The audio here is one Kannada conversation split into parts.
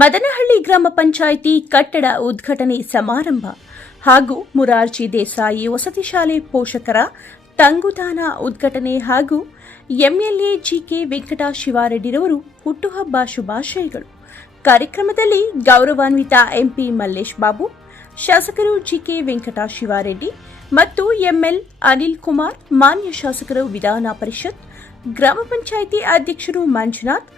ಮದನಹಳ್ಳಿ ಗ್ರಾಮ ಪಂಚಾಯಿತಿ ಕಟ್ಟಡ ಉದ್ಘಾಟನೆ ಸಮಾರಂಭ ಹಾಗೂ ಮುರಾರ್ಜಿ ದೇಸಾಯಿ ವಸತಿ ಶಾಲೆ ಪೋಷಕರ ತಂಗುದಾನ ಉದ್ಘಾಟನೆ ಹಾಗೂ ಎಂಎಲ್ಎ ಜಿಕೆ ವೆಂಕಟ ಶಿವಾರೆಡ್ಡಿರವರು ಹುಟ್ಟುಹಬ್ಬ ಶುಭಾಶಯಗಳು. ಕಾರ್ಯಕ್ರಮದಲ್ಲಿ ಗೌರವಾನ್ವಿತ ಎಂಪಿ ಮಲ್ಲೇಶ್ ಬಾಬು, ಶಾಸಕರು ಜಿಕೆ ವೆಂಕಟ ಶಿವಾರೆಡ್ಡಿ ಮತ್ತು ಎಂಎಲ್ ಅನಿಲ್ ಕುಮಾರ್, ಮಾನ್ಯ ಶಾಸಕರು ವಿಧಾನ ಪರಿಷತ್, ಗ್ರಾಮ ಪಂಚಾಯಿತಿ ಅಧ್ಯಕ್ಷರು ಮಂಜುನಾಥ್,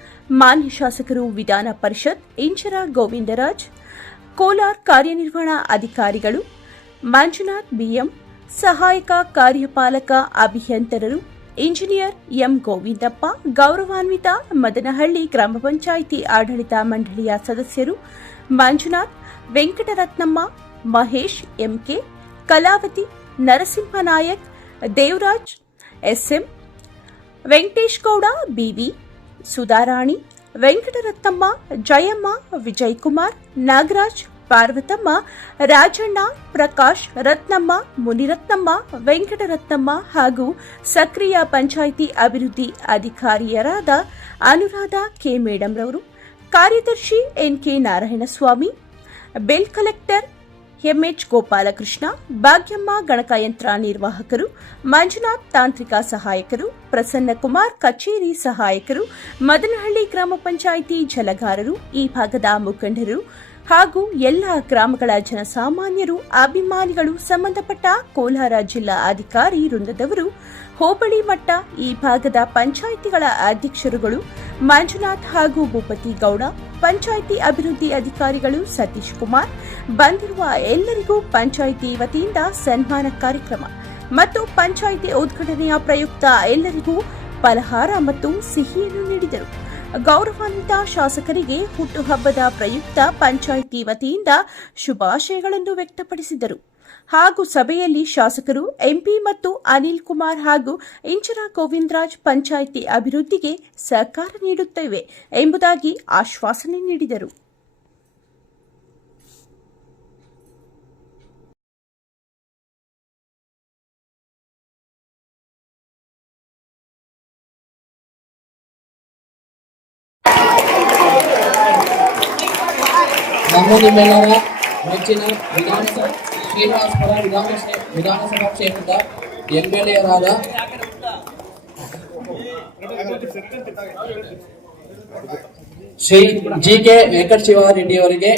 ಮಾನ್ಯ ಶಾಸಕರು ವಿಧಾನ ಪರಿಷತ್ ಇಂಚರ ಗೋವಿಂದರಾಜ್, ಕೋಲಾರ್ ಕಾರ್ಯನಿರ್ವಹಣಾ ಅಧಿಕಾರಿಗಳು ಮಂಜುನಾಥ್ ಬಿಎಂ, ಸಹಾಯಕ ಕಾರ್ಯಪಾಲಕ ಅಭಿಯಂತರರು ಇಂಜಿನಿಯರ್ ಎಂ ಗೋವಿಂದಪ್ಪ, ಗೌರವಾನ್ವಿತ ಮದನಹಳ್ಳಿ ಗ್ರಾಮ ಪಂಚಾಯಿತಿ ಆಡಳಿತ ಮಂಡಳಿಯ ಸದಸ್ಯರು Manjunath, Venkataratnamma, Mahesh MK, Kalavathi, Narasimhanayak, Devaraj SM, Venkatesh Gowda BV, Sudharani, Venkataratnamma, Jayamma, Vijayakumar, Nagaraj, Parvathamma, Rajanna, Prakash, Ratnamma, Muniratnamma, Venkataratnamma ಹಾಗೂ ಸಕ್ರಿಯ ಪಂಚಾಯಿತಿ ಅಭಿವೃದ್ಧಿ ಅಧಿಕಾರಿಯರಾದ ಅನುರಾಧ ಕೆ ಮೇಡಂರವರು, ಕಾರ್ಯದರ್ಶಿ NK Narayanaswamy, bill collector MH Gopalakrishna, Bhagyamma ಗಣಕಯಂತ್ರ ನಿರ್ವಾಹಕರು, ಮಂಜುನಾಥ್ ತಾಂತ್ರಿಕ ಸಹಾಯಕರು, ಪ್ರಸನ್ನಕುಮಾರ್ ಕಚೇರಿ ಸಹಾಯಕರು, ಮದನಹಳ್ಳಿ ಗ್ರಾಮ ಪಂಚಾಯಿತಿ ಜಲಗಾರರು, ಈ ಭಾಗದ ಮುಖಂಡರು ಹಾಗೂ ಎಲ್ಲ ಗ್ರಾಮಗಳ ಜನಸಾಮಾನ್ಯರು, ಅಭಿಮಾನಿಗಳು, ಸಂಬಂಧಪಟ್ಟ ಕೋಲಾರ ಜಿಲ್ಲಾ ಅಧಿಕಾರಿ ವೃಂದದವರು, ಹೋಬಳಿ ಮಟ್ಟ ಈ ಭಾಗದ ಪಂಚಾಯಿತಿಗಳ ಅಧ್ಯಕ್ಷರುಗಳು ಮಂಜುನಾಥ್ ಹಾಗೂ ಭೂಪತಿ ಗೌಡ, ಪಂಚಾಯಿತಿ ಅಭಿವೃದ್ಧಿ ಅಧಿಕಾರಿಗಳು ಸತೀಶ್ ಕುಮಾರ್, ಬಂದಿರುವ ಎಲ್ಲರಿಗೂ ಪಂಚಾಯಿತಿ ವತಿಯಿಂದ ಸನ್ಮಾನ ಕಾರ್ಯಕ್ರಮ ಮತ್ತು ಪಂಚಾಯಿತಿ ಉದ್ಘಾಟನೆಯ ಪ್ರಯುಕ್ತ ಎಲ್ಲರಿಗೂ ಫಲಹಾರ ಮತ್ತು ಸಿಹಿಯನ್ನು ನೀಡಿದರು. ಗೌರವಾನ್ವಿತ ಶಾಸಕರಿಗೆ ಹುಟ್ಟುಹಬ್ಬದ ಪ್ರಯುಕ್ತ ಪಂಚಾಯಿತಿ ವತಿಯಿಂದ ಶುಭಾಶಯಗಳನ್ನು ವ್ಯಕ್ತಪಡಿಸಿದರು. ಹಾಗೂ ಸಭೆಯಲ್ಲಿ ಶಾಸಕರು ಎಂಪಿ ಮತ್ತು ಅನಿಲ್ ಕುಮಾರ್ ಹಾಗೂ ಇಂಚರ ಗೋವಿಂದರಾಜ್ ಪಂಚಾಯಿತಿ ಅಭಿವೃದ್ಧಿಗೆ ಸಹಕಾರ ನೀಡುತ್ತೇವೆ ಎಂಬುದಾಗಿ ಆಶ್ವಾಸನೆ ನೀಡಿದರು. ನಮ್ಮ ನಿಮ್ಮೆಲ್ಲರ ನೆಚ್ಚಿನ ಶ್ರೀನಿವಾಸಪುರ ವಿಧಾನಸಭಾ ಕ್ಷೇತ್ರದ ಎಂಎಲ್ಎರಾದ ಶ್ರೀ ಜಿಕೆ ವೆಂಕಟ ಶಿವಾರೆಡ್ಡಿ ಅವರಿಗೆ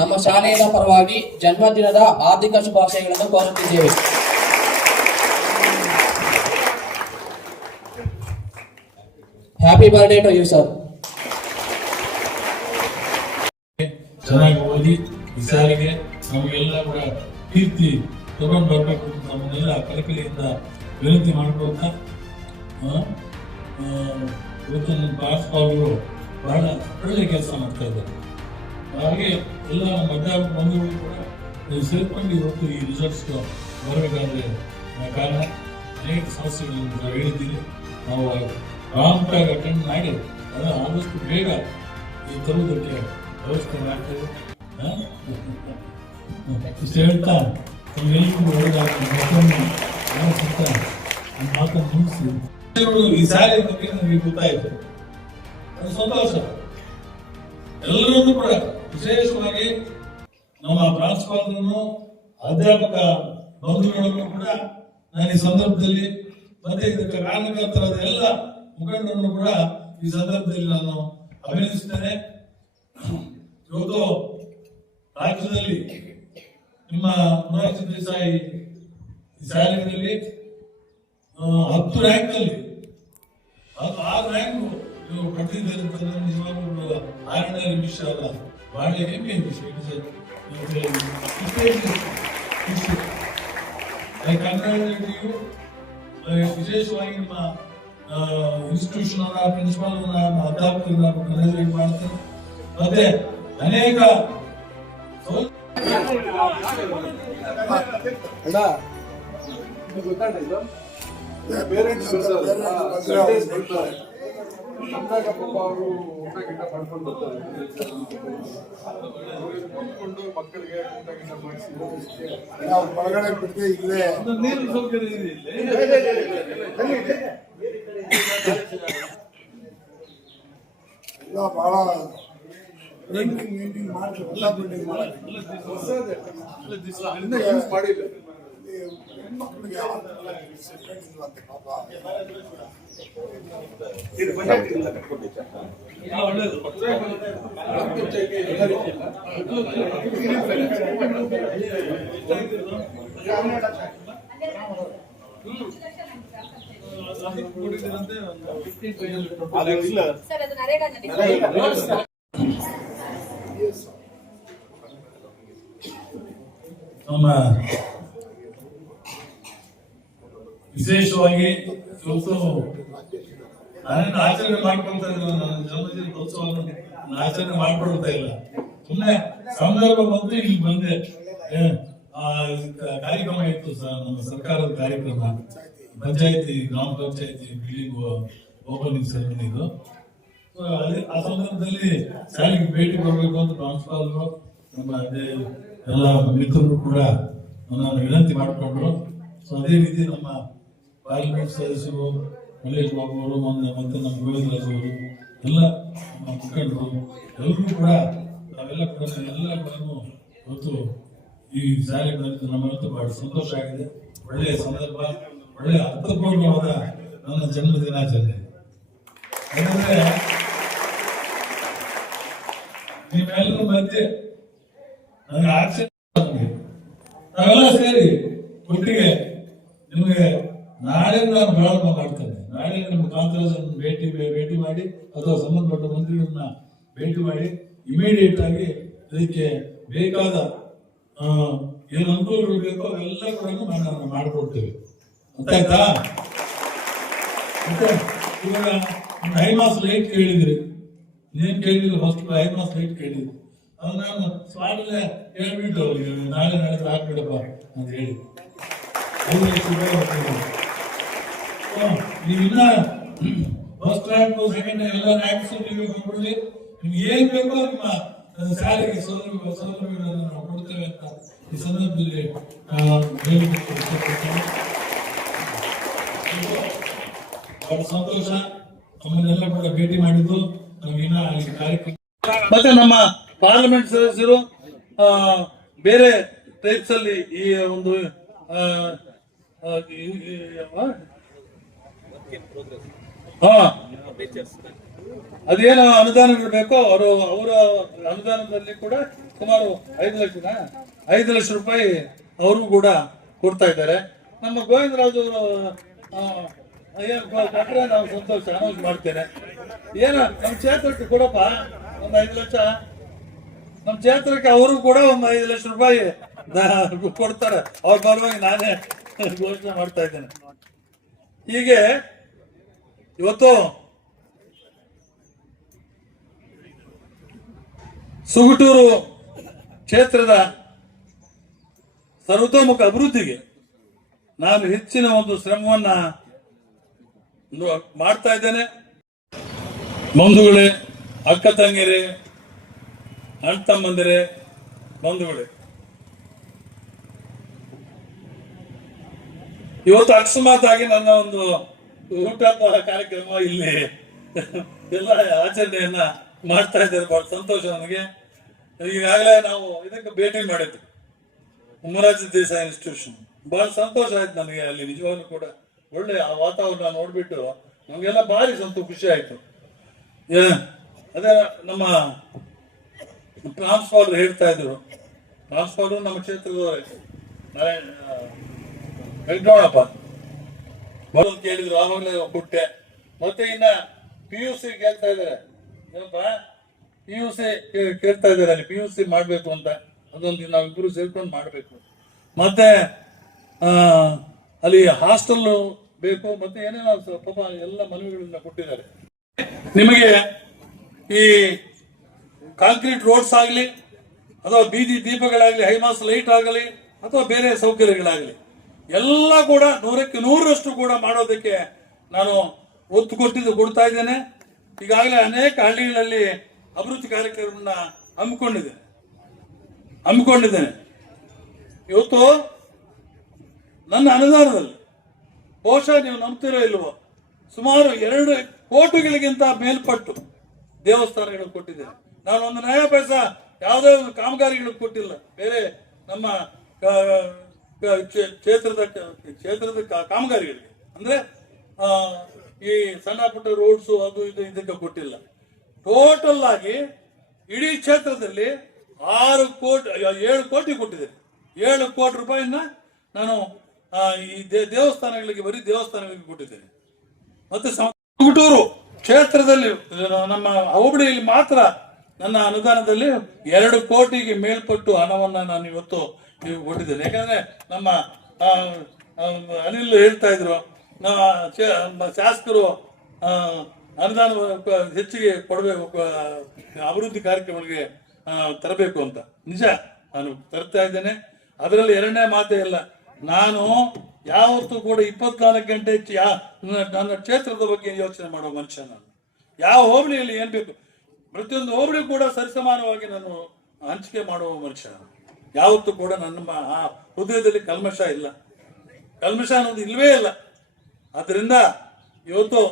ನಮ್ಮ ಶಾಲೆಯ ಪರವಾಗಿ ಜನ್ಮದಿನದ ಹಾರ್ದಿಕ ಶುಭಾಶಯಗಳನ್ನು ಕೋರುತ್ತಿದ್ದೇವೆ. Happy birthday to you sir. ಚೆನ್ನಾಗಿ ಓದಿ ಈ ಸಾರಿಗೆ ನಮಗೆಲ್ಲ ಕೂಡ ಕೀರ್ತಿ ತಗೊಂಡು ಬರ್ಬೇಕು ಅಂತ ನಮ್ಮನ್ನೆಲ್ಲ ಕಳಕಳಿಯಿಂದ ವಿನಂತಿ ಮಾಡ್ಕೊಳ್ತಾ ಇವತ್ತು ನನ್ನ ಪ್ರಾಂಶುಪಾಲರು ಬಹಳ ಒಳ್ಳೆ ಕೆಲಸ ಮಾಡ್ತಾ ಇದ್ದಾರೆ. ಹಾಗೆ ಎಲ್ಲ ನಮ್ಮ ಅಧ್ಯಾಪಕ ಬಂಧುಗಳು ಕೂಡ ನೀವು ಸೇರ್ಕೊಂಡು ಇವತ್ತು ಈ ರಿಸಲ್ಟ್ಸ್ ಬರಬೇಕಾದ್ರೆ ಕಾರಣ ಅನೇಕ ಸಮಸ್ಯೆಗಳನ್ನು ನಾವು ಹೇಳಿದ್ದೀವಿ. ನಾವು ಪ್ರಾಂಪ್ಟಾಗಿ ಅಟೆಂಡ್ ಮಾಡಿ ಅದು ಆದಷ್ಟು ಬೇಗ ಈ ತರುವುದಕ್ಕೆ ವ್ಯವಸ್ಥೆ ಮಾಡ್ತೇವೆ. ಇಷ್ಟು ಹೇಳ್ತಾ ನಮ್ಗೆಲ್ಲರಿಗೂ ಒಳ್ಳೆದಾಗಿ ಮಾತನ್ನು ಮುಗಿಸಿ ಈ ಸಾರಿಯ ಬಗ್ಗೆ ನಮಗೆ ಗೊತ್ತಾಯಿತು. ಅದು ಸಂತೋಷ. ಎಲ್ಲರನ್ನೂ ಕೂಡ ವಿಶೇಷವಾಗಿ ನಮ್ಮ ಪ್ರಾಂಶುಪಾಲರನ್ನು, ಅಧ್ಯಾಪಕ ಬಂಧುಗಳನ್ನು ಕೂಡ ನಾನು ಈ ಸಂದರ್ಭದಲ್ಲಿ ಮತ್ತೆ ಇದಕ್ಕೆ ಕಾರಣಕರ್ತರಾದ ಎಲ್ಲ ಮುಖಂಡರನ್ನು ಕೂಡ ಈ ಸಂದರ್ಭದಲ್ಲಿ ನಾನು ಅಭಿನಂದಿಸುತ್ತೇನೆ. ಇವತ್ತು ರಾಜ್ಯದಲ್ಲಿ ನಿಮ್ಮ ಮುರಾರ್ಜಿ ದೇಸಾಯಿ ಶಾಲೆಗಳಲ್ಲಿ 10 ರ್ಯಾಂಕ್ ಅಲ್ಲಿ 6 ರ್ಯಾಂಕ್ ನೀವು ಪಡೆದಿದ್ದೀರಿ ಅಂತಂದ್ರೆ ನಿಜವಾಗ್ಲೂ 6ನೇ ವಿಷಯ ಅಲ್ಲ, ಬಹಳ ಹೆಮ್ಮೆಯ ವಿಷಯ. ವಿಶೇಷವಾಗಿ ನಿಮ್ಮ ಇನ್ಸ್ಟಿಟ್ಯೂಷನ್ ಪ್ರಿನ್ಸಿಪಾಲ್ ಅಧ್ಯಾಪಕರನ್ನ ಕಂಗ್ರಾಚುಲೇಟ್ ಮಾಡ್ತೇನೆ. ಮತ್ತೆ ಅನೇಕ ಪೇರೆಂಟ್ಸ್ ಅಂದಾಗ ಪಾಪ ಅವರು ಊಟ ಗಿಟ ಮಾಡ್ಕೊಂಡು ಬರ್ತಾರೆ. ಕೂತ್ಕೊಂಡು ಮಕ್ಕಳಿಗೆ ಊಟ ಗಿಟ ಮಾಡಿಸಿ ನಾವು ಹೊರಗಡೆ ಬಿಡದೆ ಇಲ್ಲೇ ನೀರು ಸೌಕರ್ಯ ಎಲ್ಲ ಬಹಳ ಪೇಂಟಿಂಗ್ ಮಾಡಿ ಹೊಸ ಬಿಲ್ಡಿಂಗ್ ಮಾಡಿ ಇನ್ನೂ ಯೂಸ್ ಮಾಡಿಲ್ಲ. ಹೆಣ್ಮಕ್ಳಿಗೆ ಸೆಪರೇಟ್ ಇಲ್ವಂತೆ ಪಾಪ. ನಮ್ಮ ವಿಶೇಷವಾಗಿ ಇವತ್ತು ನಾನೇನು ಆಚರಣೆ ಮಾಡ್ಕೊಳ್ತಾ ಇಲ್ಲ, ನನ್ನ ಜನ್ಮದಿನೋತ್ಸವವನ್ನು ಆಚರಣೆ ಮಾಡ್ಕೊಳ್ತಾ ಇಲ್ಲ. ಸುಮ್ಮನೆ ಸಂದರ್ಭ ಬಂದು ಇಲ್ಲಿ ಬಂದೆ. ಕಾರ್ಯಕ್ರಮ ಇತ್ತು ಸರ್, ನಮ್ಮ ಸರ್ಕಾರದ ಕಾರ್ಯಕ್ರಮ, ಪಂಚಾಯತಿ ಗ್ರಾಮ ಪಂಚಾಯತಿ ಬಿಲ್ಡಿಂಗ್ ಓಪನಿಂಗ್ ಸೆರೆಮನಿ ಇದು. ಆ ಸಂದರ್ಭದಲ್ಲಿ ಶಾಲೆಗೆ ಭೇಟಿ ಬರಬೇಕು ಅಂತ ಪ್ರಾಂಶುಪಾಲರು ನಮ್ಮ ಎಲ್ಲ ಮಿತ್ರರು ಕೂಡ ನನ್ನನ್ನು ವಿನಂತಿ ಮಾಡಿಕೊಂಡ್ರು. ಸೊ ಅದೇ ರೀತಿ ನಮ್ಮ ಪಾರ್ಲಿಮೆಂಟ್ ಸದಸ್ಯರು ಮಲ್ಲೇಶ್ ಬಾಬು ಅವರು ಮತ್ತೆ ನಮ್ಮ ಗೋವಿಂದರಾಜ್ ಅವರು ಎಲ್ಲ ನಮ್ಮ ಮುಖಂಡರು ಎಲ್ಲರೂ ಕೂಡ ನಾವೆಲ್ಲ ಕೂಡ ಇವತ್ತು ಈ ಶಾಲೆ ಬಂದಿದ್ದು ನಮ್ಮಂತೂ ಬಹಳ ಸಂತೋಷ ಆಗಿದೆ. ಒಳ್ಳೆಯ ಸಂದರ್ಭ, ಒಳ್ಳೆಯ ಅರ್ಥಪೂರ್ಣವಾದ ನನ್ನ ಜನ್ಮ ದಿನಾಚರಣೆ. ಯಾಕಂದ್ರೆ ನೀವೆಲ್ಲರೂ ಮಧ್ಯೆ ನನಗೆ ಆಚರಣೆ ನಾವೆಲ್ಲ ಸೇರಿ ಒಟ್ಟಿಗೆ ನಿಮಗೆ ನಾಳೆ ನಾನು ಪ್ರಾರಂಭ ಮಾಡ್ತೇನೆ. ನಾಳೆ ನಿಮ್ಮ ಕಾಂತರಾಜ್ ಭೇಟಿ ಮಾಡಿ ಅಥವಾ ಸಂಬಂಧಪಟ್ಟ ಮಂತ್ರಿಗಳನ್ನ ಭೇಟಿ ಮಾಡಿ ಇಮಿಡಿಯೇಟ್ ಆಗಿ ಅದಕ್ಕೆ ಬೇಕಾದ ಏನು ಅನುಕೂಲಗಳು ಬೇಕೋ ಅವೆಲ್ಲ ಕೂಡ ನಾವು ಮಾಡಿಕೊಡ್ತೇವೆ. ಗೊತ್ತಾಯ್ತಾ? ಮತ್ತೆ ಇವಾಗ ಹೈಮಾಸ್ ಲೈಟ್ ಕೇಳಿದ್ರಿ, ನೀನ್ ಕೇಳಿದ್ರು ಫಸ್ಟ್ ಹೈಮಾಸ್ ಲೈಟ್ ಕೇಳಿದ್ರಿ. ಅದು ನಾನು ಸ್ವಾಮಿಲೆ ಹೇಳ್ಬಿಟ್ಟು ಅವ್ರಿಗೆ ನಾಳೆ ಹಾಕ್ಬಿಡಪ್ಪ ಅಂತ ಹೇಳಿ 5 ಲಕ್ಷ ರೂಪಾಯಿ ನೀವಿನ್ನ ಫಸ್ಟ್ ರ್ಯಾಂಕ್ ಸೆಕೆಂಡ್ ಎಲ್ಲ ರ್ಯಾಂಕ್ಸ್ ನೀವು ಕೊಡ್ಬಿಡಿ. ನಿಮ್ಗೆ ಏನ್ ಬೇಕೋ ನಿಮ್ಮ ಶಾಲೆಗೆ ಸೌಲಭ್ಯಗಳನ್ನು ನಾವು ಕೊಡ್ತೇವೆ ಅಂತ ಈ ಸಂದರ್ಭದಲ್ಲಿ ಬಹಳ ಸಂತೋಷ. ನಮ್ಮನ್ನೆಲ್ಲ ಕೂಡ ಭೇಟಿ ಮಾಡಿದ್ದು ನಮಗಿನ್ನ ಕಾರ್ಯಕ್ರಮ. ಮತ್ತೆ ನಮ್ಮ ಪಾರ್ಲಿಮೆಂಟ್ ಸದಸ್ಯರು ಬೇರೆ ಟೈಪ್ಸ್ ಅಲ್ಲಿ ಈ ಒಂದು ಅದೇನು ಅನುದಾನಗಳು ಬೇಕೋ ಅವರ ಅನುದಾನದಲ್ಲಿ ಕೂಡ ಸುಮಾರು 5 ಲಕ್ಷ ರೂಪಾಯಿ ಅವರು ಕೂಡ ಕೊಡ್ತಾ ಇದ್ದಾರೆ. ನಮ್ಮ ಗೋವಿಂದರಾಜ್ ಕೊಟ್ಟರೆ ನಾವು ಸಂತೋಷ ಅನೌನ್ಸ್ ಮಾಡ್ತೇನೆ. ಏನ ನಮ್ಮ ಕ್ಷೇತ್ರಕ್ಕೆ ಕೊಡಪ್ಪ ಒಂದು 5 ಲಕ್ಷ. ನಮ್ಮ ಕ್ಷೇತ್ರಕ್ಕೆ ಅವರು ಕೂಡ ಒಂದು 5 ಲಕ್ಷ ರೂಪಾಯಿ ಕೊಡ್ತಾರೆ. ಅವ್ರ ಪರವಾಗಿ ನಾನೇ ಘೋಷಣೆ ಮಾಡ್ತಾ ಇದ್ದೇನೆ. ಹೀಗೆ ಇವತ್ತು ಸುಗುಟೂರು ಕ್ಷೇತ್ರದ ಸರ್ವತೋಮುಖ ಅಭಿವೃದ್ಧಿಗೆ ನಾನು ಹೆಚ್ಚಿನ ಒಂದು ಶ್ರಮವನ್ನ ಮಾಡ್ತಾ ಇದ್ದೇನೆ. ಬಂಧುಗಳೇ, ಅಕ್ಕ ತಂಗಿರೇ, ಅಣ್ಣ ತಮ್ಮಂದಿರೇ, ಬಂಧುಗಳೇ, ಇವತ್ತು ಅಕಸ್ಮಾತ್ ಆಗಿ ನನ್ನ ಒಂದು ಊಟದ ಕಾರ್ಯಕ್ರಮ ಇಲ್ಲಿ ಎಲ್ಲ ಆಚರಣೆಯನ್ನ ಮಾಡ್ತಾ ಇದ್ದಾರೆ. ಬಹಳ ಸಂತೋಷ ನನಗೆ. ಈಗಾಗಲೇ ನಾವು ಇದಕ್ಕೆ ಭೇಟಿ ಮಾಡಿದ್ವಿ, ಮೊರಾರ್ಜಿ ದೇಸಾಯಿ ಇನ್ಸ್ಟಿಟ್ಯೂಷನ್. ಬಹಳ ಸಂತೋಷ ಆಯ್ತು ನನಗೆ. ಅಲ್ಲಿ ನಿಜವಾಗ್ಲೂ ಕೂಡ ಒಳ್ಳೆ ಆ ವಾತಾವರಣ ನೋಡ್ಬಿಟ್ಟು ನಮ್ಗೆಲ್ಲ ಭಾರಿ ಖುಷಿ ಆಯ್ತು. ಅದೇ ನಮ್ಮ ಟ್ರಾನ್ಸ್ಫಾರ್ಮರ್ ಹೇಳ್ತಾ ಇದ್ರು, ಟ್ರಾನ್ಸ್ಫಾರ್ಮರ್ ನಮ್ಮ ಕ್ಷೇತ್ರದವರೇ ನೋಡಪ್ಪ ಬರೋದು ಕೇಳಿದ್ರು, ಆವಾಗಲೇ ಕೊಟ್ಟೆ. ಮತ್ತೆ ಇನ್ನ PUC ಕೇಳ್ತಾ ಇದಾರೆ, ಏನಪ್ಪ PUC ಕೇಳ್ತಾ ಇದಾರೆ, ಅಲ್ಲಿ PUC ಮಾಡ್ಬೇಕು ಅಂತ. ಅದೊಂದು ನಾವಿಬ್ರು ಸೇರ್ಕೊಂಡು ಮಾಡ್ಬೇಕು. ಮತ್ತೆ ಅಲ್ಲಿ ಹಾಸ್ಟೆಲ್ ಬೇಕು, ಮತ್ತೆ ಏನೇನೋ ಪಾಪ ಎಲ್ಲ ಮನವಿಗಳನ್ನ ಕೊಟ್ಟಿದ್ದಾರೆ. ನಿಮಗೆ ಈ ಕಾಂಕ್ರೀಟ್ ರೋಡ್ಸ್ ಆಗಲಿ ಅಥವಾ ಬೀದಿ ದೀಪಗಳಾಗಲಿ, ಹೈಮಾಸ್ ಲೈಟ್ ಆಗಲಿ ಅಥವಾ ಬೇರೆ ಸೌಕರ್ಯಗಳಾಗಲಿ ಎಲ್ಲ ಕೂಡ 100ಕ್ಕೆ 100ರಷ್ಟು ಕೂಡ ಮಾಡೋದಕ್ಕೆ ನಾನು ಒತ್ತು ಕೊಡ್ತಾ ಇದ್ದೇನೆ. ಈಗಾಗಲೇ ಅನೇಕ ಹಳ್ಳಿಗಳಲ್ಲಿ ಅಭಿವೃದ್ಧಿ ಕಾರ್ಯಕ್ರಮವನ್ನ ಹಮ್ಮಿಕೊಂಡಿದ್ದೇನೆ. ಇವತ್ತು ನನ್ನ ಅನುದಾನದಲ್ಲಿ ಬಹುಶಃ ನೀವು ನಂಬ್ತಿರೋ ಇಲ್ವೋ, ಸುಮಾರು 2 ಕೋಟಿಗಳಿಗಿಂತ ಮೇಲ್ಪಟ್ಟು ದೇವಸ್ಥಾನಗಳು ಕೊಟ್ಟಿದ್ದೇನೆ. ನಾನು ಒಂದು ನಯ ಪೈಸ ಯಾವುದೇ ಒಂದು ಕಾಮಗಾರಿಗಳು ಕೊಟ್ಟಿಲ್ಲ. ಬೇರೆ ನಮ್ಮ ಕ್ಷೇತ್ರದ ಕಾಮಗಾರಿಗಳಿಗೆ ಅಂದ್ರೆ ಈ ಸಣ್ಣ ಪುಟ್ಟ ರೋಡ್ಸು ಅದು ಇದು ಇದಕ್ಕೆ ಕೊಟ್ಟಿಲ್ಲ. ಟೋಟಲ್ ಆಗಿ ಇಡೀ ಕ್ಷೇತ್ರದಲ್ಲಿ 7 ಕೋಟಿ ಕೊಟ್ಟಿದ್ದೇನೆ. 7 ಕೋಟಿ ರೂಪಾಯಿನ ನಾನು ಈ ದೇವಸ್ಥಾನಗಳಿಗೆ ಬರೀ ದೇವಸ್ಥಾನಗಳಿಗೆ ಕೊಟ್ಟಿದ್ದೇನೆ. ಮತ್ತೆ ಗುಟೂರು ಕ್ಷೇತ್ರದಲ್ಲಿ ನಮ್ಮ ಹೋಬಳಿಯಲ್ಲಿ ಮಾತ್ರ ನನ್ನ ಅನುದಾನದಲ್ಲಿ 2 ಕೋಟಿಗೆ ಮೇಲ್ಪಟ್ಟು ಹಣವನ್ನ ನಾನು ಇವತ್ತು ಕೊಟ್ಟಿದ್ದೇನೆ. ಯಾಕಂದ್ರೆ ನಮ್ಮ ಅನಿಲ್ ಹೇಳ್ತಾ ಇದ್ರು ಶಾಸಕರು ಅನುದಾನ ಹೆಚ್ಚಿಗೆ ಕೊಡಬೇಕು, ಅಭಿವೃದ್ಧಿ ಕಾರ್ಯಕ್ರಮಗಳಿಗೆ ತರಬೇಕು ಅಂತ. ನಿಜ, ನಾನು ತರ್ತಾ ಇದ್ದೇನೆ. ಅದರಲ್ಲಿ ಎರಡನೇ ಮಾತೇ ಇಲ್ಲ. ನಾನು ಯಾವತ್ತೂ ಕೂಡ 24 ಗಂಟೆ ನನ್ನ ಕ್ಷೇತ್ರದ ಬಗ್ಗೆ ಯೋಚನೆ ಮಾಡುವ ಮನುಷ್ಯ. ನಾನು ಯಾವ ಹೋಬಳಿಯಲ್ಲಿ ಏನ್ ಬೇಕು ಪ್ರತಿಯೊಂದು ಹೋಬಳಿ ಕೂಡ ಸರಿಸಮಾನವಾಗಿ ನಾನು ಹಂಚಿಕೆ ಮಾಡುವ ಮನುಷ್ಯ. ಯಾವತ್ತೂ ಕೂಡ ನನ್ನ ಹೃದಯದಲ್ಲಿ ಕಲ್ಮಶ ಇಲ್ಲ. ಕಲ್ಮಶ ಅನ್ನೋದು ಇಲ್ವೇ ಇಲ್ಲ. ಆದ್ದರಿಂದ ಇವತ್ತು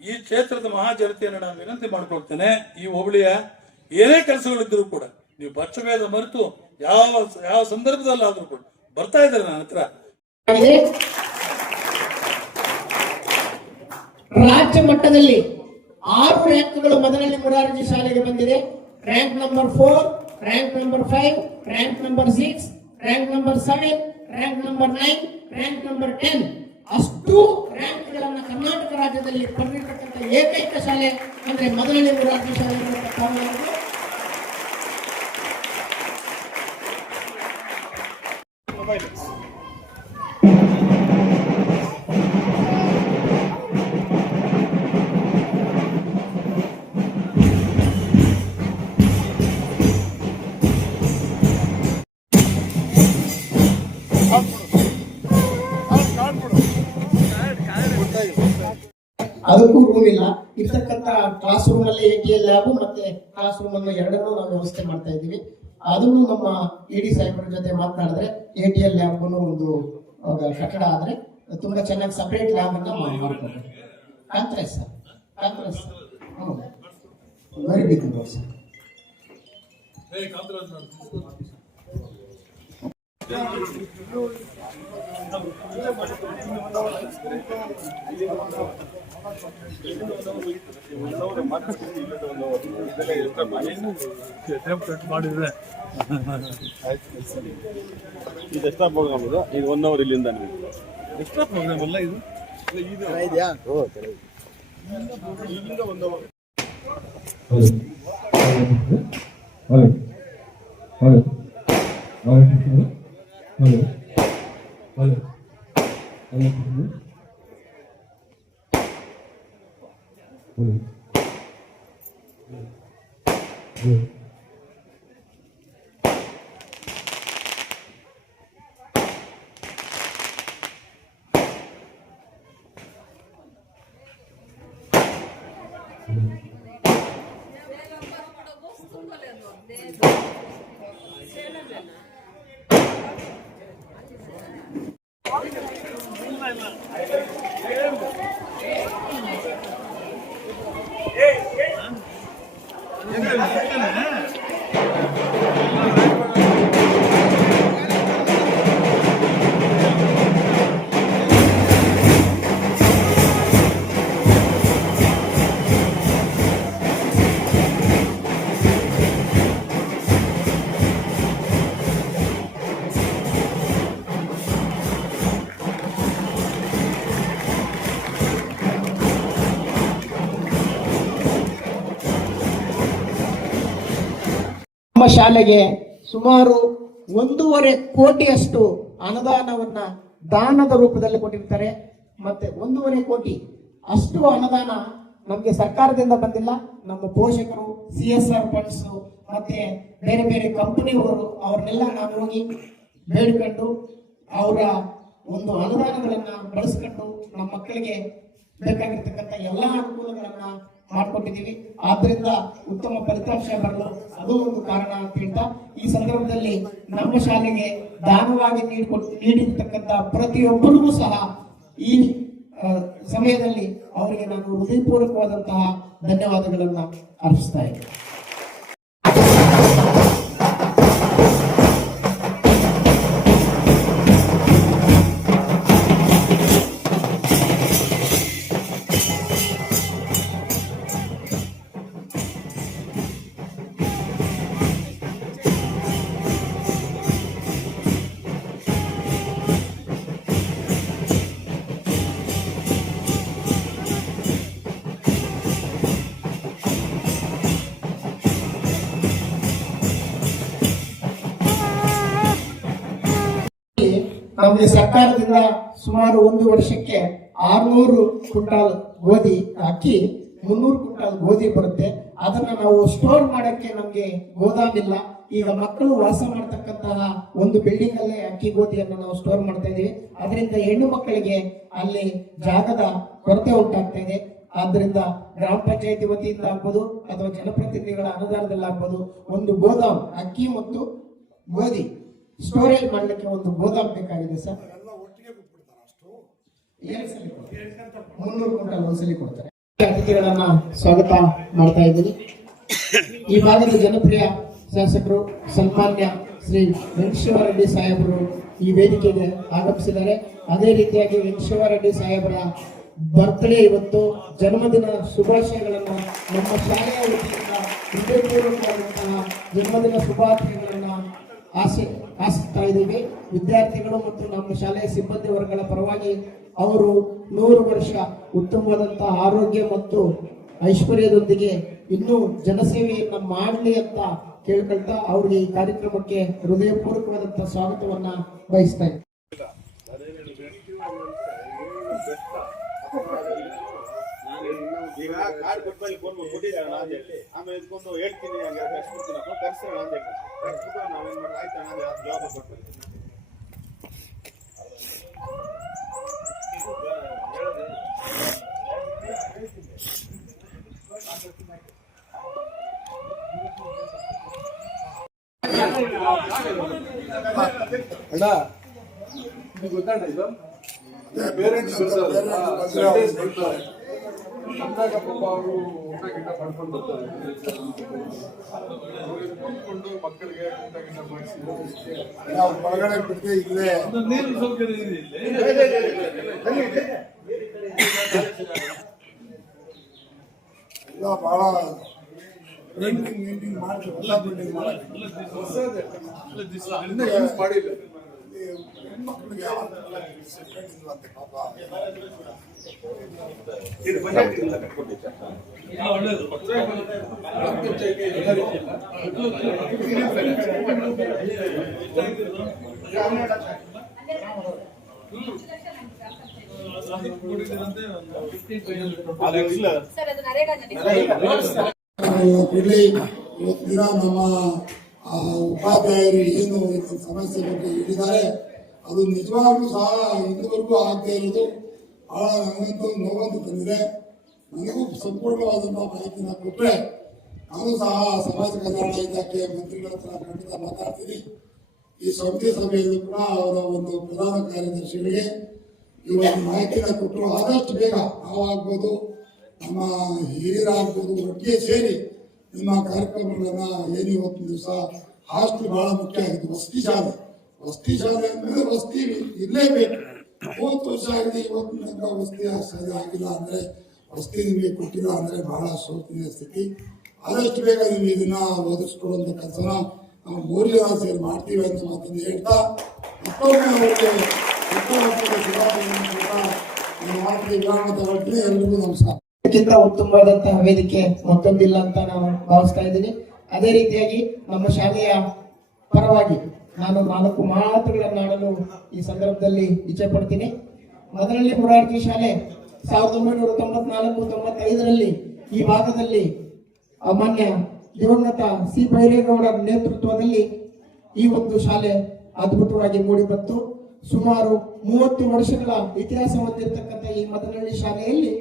ಈ ಕ್ಷೇತ್ರದ ಮಹಾಜನತೆಯನ್ನು ನಾನು ವಿನಂತಿ ಮಾಡ್ಕೊಳ್ತೇನೆ, ಈ ಹೋಬಳಿಯ ಏನೇ ಕೆಲಸಗಳಿದ್ದರೂ ಕೂಡ ನೀವು ಪಕ್ಷಭೇದ ಮರೆತು ಯಾವ ಸಂದರ್ಭದಲ್ಲಾದ್ರೂ ಕೂಡ ಬರ್ತಾ ಇದ್ದಾರೆ ನನ್ನ ಹತ್ರ. ರಾಜ್ಯ ಮಟ್ಟದಲ್ಲಿ 6 ರ್ಯಾಂಕ್ಗಳು ಮೊದಲನೇ ಮೊರಾರ್ಜಿ ಶಾಲೆಗೆ ಬಂದಿದೆ. Rank number 4, rank number 5, rank number 6, rank number 7, rank number 9, rank number 10 ಅಷ್ಟು ರ್ಯಾಂಕ್ಗಳನ್ನು ಕರ್ನಾಟಕ ರಾಜ್ಯದಲ್ಲಿ ಪಡೆದಿರತಕ್ಕಂಥ ಏಕೈಕ ಶಾಲೆ ಅಂದ್ರೆ ಮೊದಲನೇ ಮೊರಾರ್ಜಿ ಶಾಲೆ. ಅದಕ್ಕೂ ರೂಮ್ ಇಲ್ಲ. ಇರ್ತಕ್ಕಂಥ ಕ್ಲಾಸ್ ರೂಮ್ ಅಲ್ಲಿ ATL ಲ್ಯಾಬ್ ಮತ್ತೆ ಕ್ಲಾಸ್ ರೂಮ್ ಅನ್ನು ಎರಡನ್ನೂ ನಾವು ವ್ಯವಸ್ಥೆ ಮಾಡ್ತಾ ಇದ್ದೀವಿ. ಅದನ್ನು ನಮ್ಮ ED ಸಾಹೇಬರ ಜೊತೆ ಮಾತನಾಡಿದ್ರೆ ATL ಲ್ಯಾಬ್ ಒಂದು ಕಟ್ಟಡ ಆದ್ರೆ ತುಂಬಾ ಚೆನ್ನಾಗಿ ಸಪರೇಟ್ ಲ್ಯಾಬ್ ಅನ್ನ ಮಾಡ್ತಾರೆ. Congress very big sir. ಮಾಡಿದ್ರೆ ಇದು ಎಕ್ಸ್ಟ್ರಾ ಪ್ರೋಗ್ರಾಮ್ ಇದು 1 ಅವರ್ ಇಲ್ಲಿಂದ ಎಕ್ಸ್ಟ್ರಾ ಪ್ರೋಗ್ರಾಮ್ ಅಲ್ಲ ಇದು ಇದೆಯಾ? ಇಲ್ಲಿಂದ 1 ಅವರ್. ನಮ್ಮ ಶಾಲೆಗೆ ಸುಮಾರು 1.5 ಕೋಟಿಯಷ್ಟು ಅನುದಾನವನ್ನ ದಾನದ ರೂಪದಲ್ಲಿ ಕೊಟ್ಟಿರ್ತಾರೆ. ಮತ್ತೆ 1.5 ಕೋಟಿ ಅಷ್ಟು ಅನುದಾನ ನಮಗೆ ಸರ್ಕಾರದಿಂದ ಬಂದಿಲ್ಲ. ನಮ್ಮ ಪೋಷಕರು CSR ಫಂಡ್ಸ್ ಮತ್ತೆ ಬೇರೆ ಬೇರೆ ಕಂಪನಿಯವರು ಅವ್ರನ್ನೆಲ್ಲ ನಾವು ಹೋಗಿ ಬೇಡ್ಕೊಂಡು ಅವರ ಒಂದು ಅನುದಾನಗಳನ್ನ ಬಳಸ್ಕೊಂಡು ನಮ್ಮ ಮಕ್ಕಳಿಗೆ ಬೇಕಾಗಿರ್ತಕ್ಕಂಥ ಎಲ್ಲಾ ಅನುಕೂಲಗಳನ್ನ ಮಾಡಿಕೊಟ್ಟಿದ್ದೀವಿ. ಆದ್ರಿಂದ ಉತ್ತಮ ಫಲಿತಾಂಶ ಬರಲು ಅದು ಒಂದು ಕಾರಣ ಅಂತ ಹೇಳ್ತಾ ಈ ಸಂದರ್ಭದಲ್ಲಿ ನಮ್ಮ ಶಾಲೆಗೆ ದಾನವಾಗಿ ನೀಡಿರ್ತಕ್ಕಂಥ ಪ್ರತಿಯೊಬ್ಬರಿಗೂ ಸಹ ಈ ಸಮಯದಲ್ಲಿ ಅವರಿಗೆ ನಾನು ಹೃದಯಪೂರ್ವಕವಾದಂತಹ ಧನ್ಯವಾದಗಳನ್ನ ಅರ್ಪಿಸ್ತಾ ಇದ್ದೇನೆ. ನಮಗೆ ಸರ್ಕಾರದಿಂದ ಸುಮಾರು ಒಂದು ವರ್ಷಕ್ಕೆ 600 ಕ್ವಿಂಟಾಲ್ ಗೋಧಿ ಅಕ್ಕಿ, 300 ಕ್ವಿಂಟಾಲ್ ಗೋಧಿ ಬರುತ್ತೆ. ಅದನ್ನ ನಾವು ಸ್ಟೋರ್ ಮಾಡಕ್ಕೆ ನಮ್ಗೆ ಗೋದಾಮಿಲ್ಲ. ಈಗ ಮಕ್ಕಳು ವಾಸ ಮಾಡ್ತಕ್ಕಂತಹ ಒಂದು ಬಿಲ್ಡಿಂಗ್ ಅಲ್ಲೇ ಅಕ್ಕಿ ಗೋಧಿಯನ್ನು ನಾವು ಸ್ಟೋರ್ ಮಾಡ್ತಾ ಇದೀವಿ. ಅದರಿಂದ ಹೆಣ್ಣು ಮಕ್ಕಳಿಗೆ ಅಲ್ಲಿ ಜಾಗದ ಕೊರತೆ ಉಂಟಾಗ್ತಾ ಇದೆ. ಆದ್ರಿಂದ ಗ್ರಾಮ ಪಂಚಾಯತಿ ವತಿಯಿಂದ ಆಗ್ಬೋದು ಅಥವಾ ಜನಪ್ರತಿನಿಧಿಗಳ ಅನುದಾನದಲ್ಲಿ ಆಗ್ಬೋದು, ಒಂದು ಗೋದಾಮ್ ಅಕ್ಕಿ ಮತ್ತು ಗೋಧಿ ಸ್ಟೋರೇಜ್ ಮಾಡಲಿಕ್ಕೆ ಒಂದು ಗೋದಾಮ್ ಬೇಕಾಗಿದೆ ಸರ್. ಎಲ್ಲ ಒಟ್ಟಿಗೆ ಬಿಟ್ಬಿಡ್ತಾರ ಅಷ್ಟು. 300 ಕ್ವಿಂಟಲ್ ಒಂದ್ಸಲಿ ಕೊಡ್ತಾರೆ. ಅತಿಥಿಗಳನ್ನ ಸ್ವಾಗತ ಮಾಡ್ತಾ ಇದ್ದೀನಿ. ಈ ಭಾಗದ ಜನಪ್ರಿಯ ಶಾಸಕರು ಸನ್ಮಾನ್ಯ ಶ್ರೀ ವೆಂಕಟೇಶ್ವರ ಸಾಹೇಬರು ಈ ವೇದಿಕೆಗೆ ಆಗಮಿಸಿದ್ದಾರೆ. ಅದೇ ರೀತಿಯಾಗಿ ವೆಂಕಟೇಶ್ವರ ಸಾಹೇಬರ ಬರ್ತ್ಡೇ ಇವತ್ತು. ಜನ್ಮದಿನ ಶುಭಾಶಯಗಳನ್ನು ನಮ್ಮ ಶಾಲೆಯ ವತಿಯಿಂದ ಹೃದಯಪೂರ್ವಕವಾದಂತಹ ಜನ್ಮದಿನ ಶುಭಾಶಯಗಳನ್ನು ಆಶಿಸ್ತಾ ಇದ್ದೀವಿ. ವಿದ್ಯಾರ್ಥಿಗಳು ಮತ್ತು ನಮ್ಮ ಶಾಲೆಯ ಸಿಬ್ಬಂದಿ ವರ್ಗಗಳ ಪರವಾಗಿ ಅವರು 100 ವರ್ಷ ಉತ್ತಮವಾದಂತಹ ಆರೋಗ್ಯ ಮತ್ತು ಐಶ್ವರ್ಯದೊಂದಿಗೆ ಇನ್ನೂ ಜನಸೇವೆಯನ್ನ ಮಾಡಲಿ ಅಂತ ಕೇಳ್ಕೊಳ್ತಾ ಅವರಿಗೆ ಈ ಕಾರ್ಯಕ್ರಮಕ್ಕೆ ಹೃದಯಪೂರ್ವಕವಾದಂತಹ ಸ್ವಾಗತವನ್ನ ಬಯಸ್ತಾ ಇದ್ದೀನಿ. ಈಗ ಕಾರ್ಡ್ ಕೊಟ್ಟು ಫೋನ್ ಕೊಟ್ಟಿದ್ದಾರೆ ನಾನು ಹೇಳಿ, ಆಮೇಲೆ ಇದ್ಕೊಂಡು ಹೇಳ್ತೀನಿ ಕರ್ಸೋಣ ಅಂತ ಹೇಳಿ ಕರ್ಸ್ಬಿಟ್ಟು ನಾವೇನ್ ಮಾಡಿ ಆಯ್ತು ನಾನು ಜವಾಬ್ ಕೊಡ್ತೀನಿ. ಅಣ್ಣ ಇದು ಗೊತ್ತಣ್ಣ, ಇದು ಪೇರೆಂಟ್ಸ್ ಅಂದಾಗ ಪಾಪ ಅವರು ಊಟ ಗಿಟ ಮಾಡ್ಕೊಂಡು ಬರ್ತಾರೆ. ಕೂತ್ಕೊಂಡು ಮಕ್ಕಳಿಗೆ ಊಟ ಗಿಟ ಮಾಡಿಸಿ ನಾವು ಹೊರಗಡೆ ಬಿಡದೆ ಇಲ್ಲೇ ನೀರಿನ ಸೌಕರ್ಯ ಇದೆ ಇಲ್ಲಿ. ಎಲ್ಲ ಬಹಳ ಪೇಂಟಿಂಗ್ ಮಾಡಿ ಹೊಸ ಬಿಲ್ಡಿಂಗ್ ಮಾಡಕ್ಕೆ ಇನ್ನೂ ಯೂಸ್ ಮಾಡಿಲ್ಲ. ಹೆಣ್ಮಕ್ಳಿಗೆ ಯಾವಂತೆ ಪಾಪ ಒಳ್ಳೇದು ಇಲ್ಲಿ ಇವತ್ತಿನ ನಮ್ಮ ಉಪಾಧ್ಯಾಯರು ಏನು ಸಮಸ್ಯೆ ಬಗ್ಗೆ ಹೇಳಿದ್ದಾರೆ ಅದು ನಿಜವಾಗ್ಲೂ ಸಹ ಇದುವರೆಗೂ ಆಗದೆ ಇರೋದು ಬಹಳ ನನಗಂತೂ ನೋವಂತ ತಂದಿದೆ. ನನಗೂ ಸಂಪೂರ್ಣವಾದಂತಹ ಮಾಹಿತಿನ ಕೊಟ್ಟರೆ ನಾನು ಸಹ ಸಮಾಜ ಕಲ್ಯಾಣ ಇಲಾಖೆ ಮಂತ್ರಿಗಳ ಹತ್ರ ಖಂಡಿತ ಮಾತಾಡ್ತೀನಿ. ಈ ಸಮಿತಿ ಸಭೆಯಲ್ಲೂ ಕೂಡ ಅವರ ಒಂದು ಪ್ರಧಾನ ಕಾರ್ಯದರ್ಶಿಗಳಿಗೆ ಈ ಒಂದು ಮಾಹಿತಿನ ಕೊಟ್ಟರು ಆದಷ್ಟು ಬೇಗ ನಾವಾಗ್ಬೋದು, ನಮ್ಮ ಹಿರಿಯರಾಗ್ಬೋದು, ಒಟ್ಟಿಗೆ ಸೇರಿ ನಿಮ್ಮ ಕಾರ್ಯಕ್ರಮಗಳನ್ನ ಏನು ಇವತ್ತಿನ ದಿವಸ ಹಾಸ್ಟೆಲ್ ಬಹಳ ಮುಖ್ಯ ಆಗಿತ್ತು. ವಸತಿ ಶಾಲೆ ಅಂದ್ರೆ ವಸತಿ ಇರಲೇಬೇಕು. 30 ವರ್ಷ ಆಗಿದೆ, ಇವತ್ತಿನ ತನಕ ವಸತಿ ಶಾಲೆ ಆಗಿಲ್ಲ ಅಂದ್ರೆ, ವಸತಿ ನಿಮಗೆ ಕೊಟ್ಟಿಲ್ಲ ಅಂದ್ರೆ ಬಹಳ ಶೋಚನೀಯ ಸ್ಥಿತಿ. ಆದಷ್ಟು ಬೇಗ ನೀವು ಇದನ್ನ ಓದಿಸ್ಕೊಡುವಂತ ಕೆಲಸನ ನಾವು 3 ಜನ ಸೇರಿ ಮಾಡ್ತೀವಿ ಅಂತ ಮಾತನ್ನು ಹೇಳ್ತಾ ಮತ್ತೊಮ್ಮೆ ಅವರಿಗೆ ವಿರಾಮ ತಗೊಳ್ತೀನಿ. ಎಲ್ರಿಗೂ ನಮಸ್ಕಾರ. ಇದಕ್ಕಿಂತ ಉತ್ತಮವಾದಂತಹ ವೇದಿಕೆ ಮತ್ತೊಂದಿಲ್ಲ ಅಂತ ನಾನು ಭಾವಿಸ್ತಾ ಇದ್ದೀನಿ. ಅದೇ ರೀತಿಯಾಗಿ ನಮ್ಮ ಶಾಲೆಯ ಪರವಾಗಿ ನಾನು 4 ಮಾತುಗಳನ್ನಾಡಲು ಈ ಸಂದರ್ಭದಲ್ಲಿ ಇಚ್ಛೆ ಪಡ್ತೀನಿ. ಮೊದಲನೇ ಮುರಾರ್ಜಿ ಶಾಲೆ 1994-95ರಲ್ಲಿ ಈ ಭಾಗದಲ್ಲಿ ಮಾನ್ಯ ದಿವಂಗತ ಸಿ ಬೈರೇಗೌಡರ ನೇತೃತ್ವದಲ್ಲಿ ಈ ಒಂದು ಶಾಲೆ ಅದ್ಭುತವಾಗಿ ಮೂಡಿ ಬಂತು. ಸುಮಾರು 30 ವರ್ಷಗಳ ಇತಿಹಾಸ ಹೊಂದಿರತಕ್ಕಂಥ ಈ ಮದನಹಳ್ಳಿ ಶಾಲೆಯಲ್ಲಿ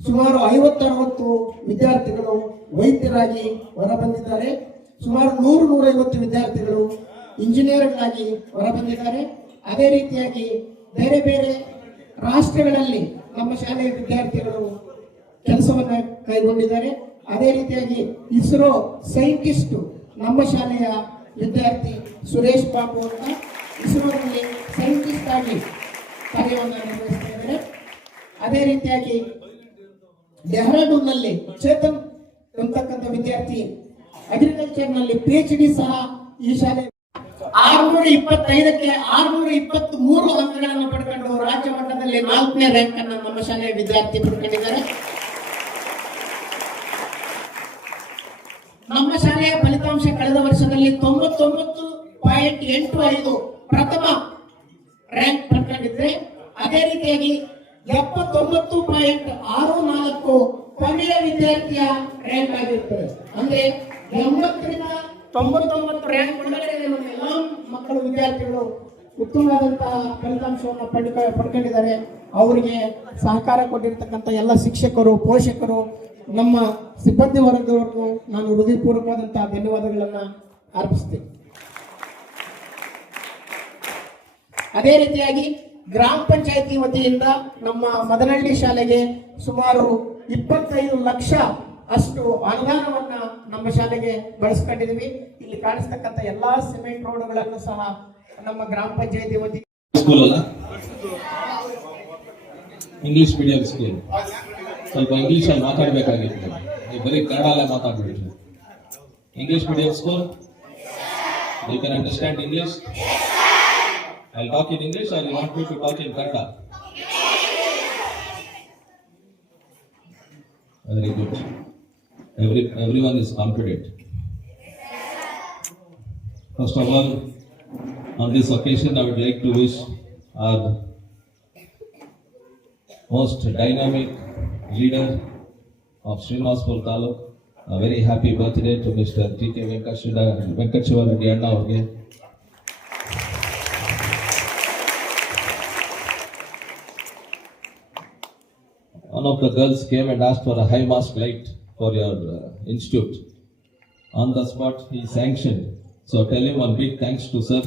ಸುಮಾರು 50-60 ವಿದ್ಯಾರ್ಥಿಗಳು ವೈದ್ಯರಾಗಿ ಹೊರಬಂದಿದ್ದಾರೆ. ಸುಮಾರು 100-150 ವಿದ್ಯಾರ್ಥಿಗಳು ಇಂಜಿನಿಯರ್ಗಳಾಗಿ ಹೊರಬಂದಿದ್ದಾರೆ. ಅದೇ ರೀತಿಯಾಗಿ ಬೇರೆ ಬೇರೆ ರಾಷ್ಟ್ರಗಳಲ್ಲಿ ನಮ್ಮ ಶಾಲೆಯ ವಿದ್ಯಾರ್ಥಿಗಳು ಕೆಲಸವನ್ನ ಕೈಗೊಂಡಿದ್ದಾರೆ. ಅದೇ ರೀತಿಯಾಗಿ ಇಸ್ರೋ ಸೈಂಟಿಸ್ಟ್ ನಮ್ಮ ಶಾಲೆಯ ವಿದ್ಯಾರ್ಥಿ ಸುರೇಶ್ ಬಾಬು ಅಂತ ಇಸ್ರೋದಲ್ಲಿ ಸೈಂಟಿಸ್ಟ್ ಆಗಿ ಕಾರ್ಯವನ್ನು ನಿರ್ವಹಿಸ್ತಾ ಇದ್ದಾರೆ. ಅದೇ ರೀತಿಯಾಗಿ ಡೆಹ್ರಾಡೂನ್ನಲ್ಲಿ ಚೇತನ್ ಅಂತಕ್ಕಂಥ ವಿದ್ಯಾರ್ಥಿ ಅಗ್ರಿಕಲ್ಚರ್ ನಲ್ಲಿ PhD ಸಹ ಈ ಶಾಲೆ 625ಕ್ಕೆ 623 ಅಂಕಗಳನ್ನು ಪಡ್ಕೊಂಡು ರಾಜ್ಯ ಮಟ್ಟದಲ್ಲಿ 4ನೇ ರ್ಯಾಂಕ್ ಅನ್ನು ನಮ್ಮ ಶಾಲೆಯ ವಿದ್ಯಾರ್ಥಿ ಪಡ್ಕೊಂಡಿದ್ದಾರೆ. ನಮ್ಮ ಶಾಲೆಯ ಫಲಿತಾಂಶ ಕಳೆದ ವರ್ಷದಲ್ಲಿ 99.85 ಪ್ರಥಮ ರ್ಯಾಂಕ್ ಪಡ್ಕೊಂಡಿದ್ರೆ, ಅದೇ ರೀತಿಯಾಗಿ 79.64 ಕೊನೆಯ ವಿದ್ಯಾರ್ಥಿಯ ರ್ಯಾಂಕ್ ಆಗಿರ್ತದೆ. ಅಂದ್ರೆ 80ರಿಂದ 99 ರ್ಯಾಂಕ್ ಒಳಗಡೆ ನಮ್ಮ ಎಲ್ಲ ಮಕ್ಕಳು ವಿದ್ಯಾರ್ಥಿಗಳು ಉತ್ತಮವಾದಂತಹ ಫಲಿತಾಂಶವನ್ನು ಪಡ್ಕೊಂಡಿದ್ದಾರೆ. ಅವರಿಗೆ ಸಹಕಾರ ಕೊಟ್ಟಿರ್ತಕ್ಕಂಥ ಎಲ್ಲ ಶಿಕ್ಷಕರು, ಪೋಷಕರು, ನಮ್ಮ ಸಿಬ್ಬಂದಿ ವರ್ಗದವರೆಗೂ ನಾನು ಹೃದಯಪೂರ್ವಕವಾದಂತಹ ಧನ್ಯವಾದಗಳನ್ನ ಅರ್ಪಿಸ್ತೇನೆ. ಅದೇ ರೀತಿಯಾಗಿ ಗ್ರಾಮ ಪಂಚಾಯತಿ ವತಿಯಿಂದ ನಮ್ಮ ಮದನಹಳ್ಳಿ ಶಾಲೆಗೆ ಸುಮಾರು 25 ಲಕ್ಷ ಅಷ್ಟು ಅನುದಾನವನ್ನ ನಮ್ಮ ಶಾಲೆಗೆ ಬಳಸ್ಕೊಂಡಿದ್ದೀವಿ. ಇಲ್ಲಿ ಕಾಣಿಸ್ತಕ್ಕಂಥ ಎಲ್ಲಾ ಸಿಮೆಂಟ್ ರೋಡ್ಗಳನ್ನು ಸಹ ನಮ್ಮ ಗ್ರಾಮ ಪಂಚಾಯತಿ ವತಿ ಸ್ಕೂಲ್ ಅಲ್ಲ, ಇಂಗ್ಲಿಷ್ ಮೀಡಿಯಂ ಸ್ಕೂಲ್. ಸ್ವಲ್ಪ ಇಂಗ್ಲಿಷ್ ಅಲ್ಲಿ ಮಾತಾಡಬೇಕಾಗಿತ್ತು, ನೀವು ಬರೀ ಕನ್ನಡ ಮಾತಾಡ್ಬಿಡಿ. English medium school, you can understand English. I'll talk in English or you want me to talk in Kannada? Very good. Everyone is confident. First of all, on this occasion, I would like to wish our most dynamic leader of Srinivaspur Taluk a very happy birthday to Mr. T.K. Venkat Shiva Reddy Anna avarge. One of the girls came and asked for a high mast light for your institute. On the spot, he sanctioned. So tell him one big thanks to sir.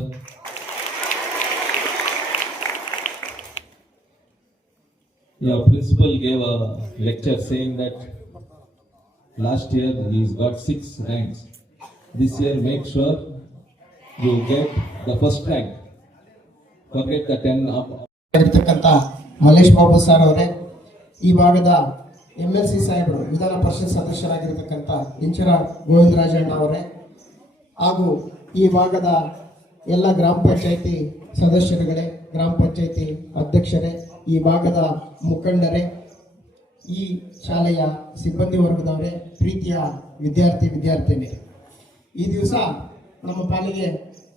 Your principal gave a lecture saying that last year he's got 6 ranks. This year make sure you get the first rank. Forget the 10 up. Mallesh Babu sir ಅವರೇ, ಈ ಭಾಗದ MLC ಸಾಹೇಬರು, ವಿಧಾನ ಪರಿಷತ್ ಸದಸ್ಯರಾಗಿರ್ತಕ್ಕಂಥ ಇಂಚರ ಗೋವಿಂದರಾಜಣ್ಣ ಅವರೇ, ಹಾಗೂ ಈ ಭಾಗದ ಎಲ್ಲ ಗ್ರಾಮ ಪಂಚಾಯತಿ ಸದಸ್ಯರುಗಳೇ, ಗ್ರಾಮ ಪಂಚಾಯತಿ ಅಧ್ಯಕ್ಷರೇ, ಈ ಭಾಗದ ಮುಖಂಡರೇ, ಈ ಶಾಲೆಯ ಸಿಬ್ಬಂದಿ ವರ್ಗದವರೇ, ಪ್ರೀತಿಯ ವಿದ್ಯಾರ್ಥಿನಿಯರೇ, ಈ ದಿವಸ ನಮ್ಮ ಪಾಲಿಗೆ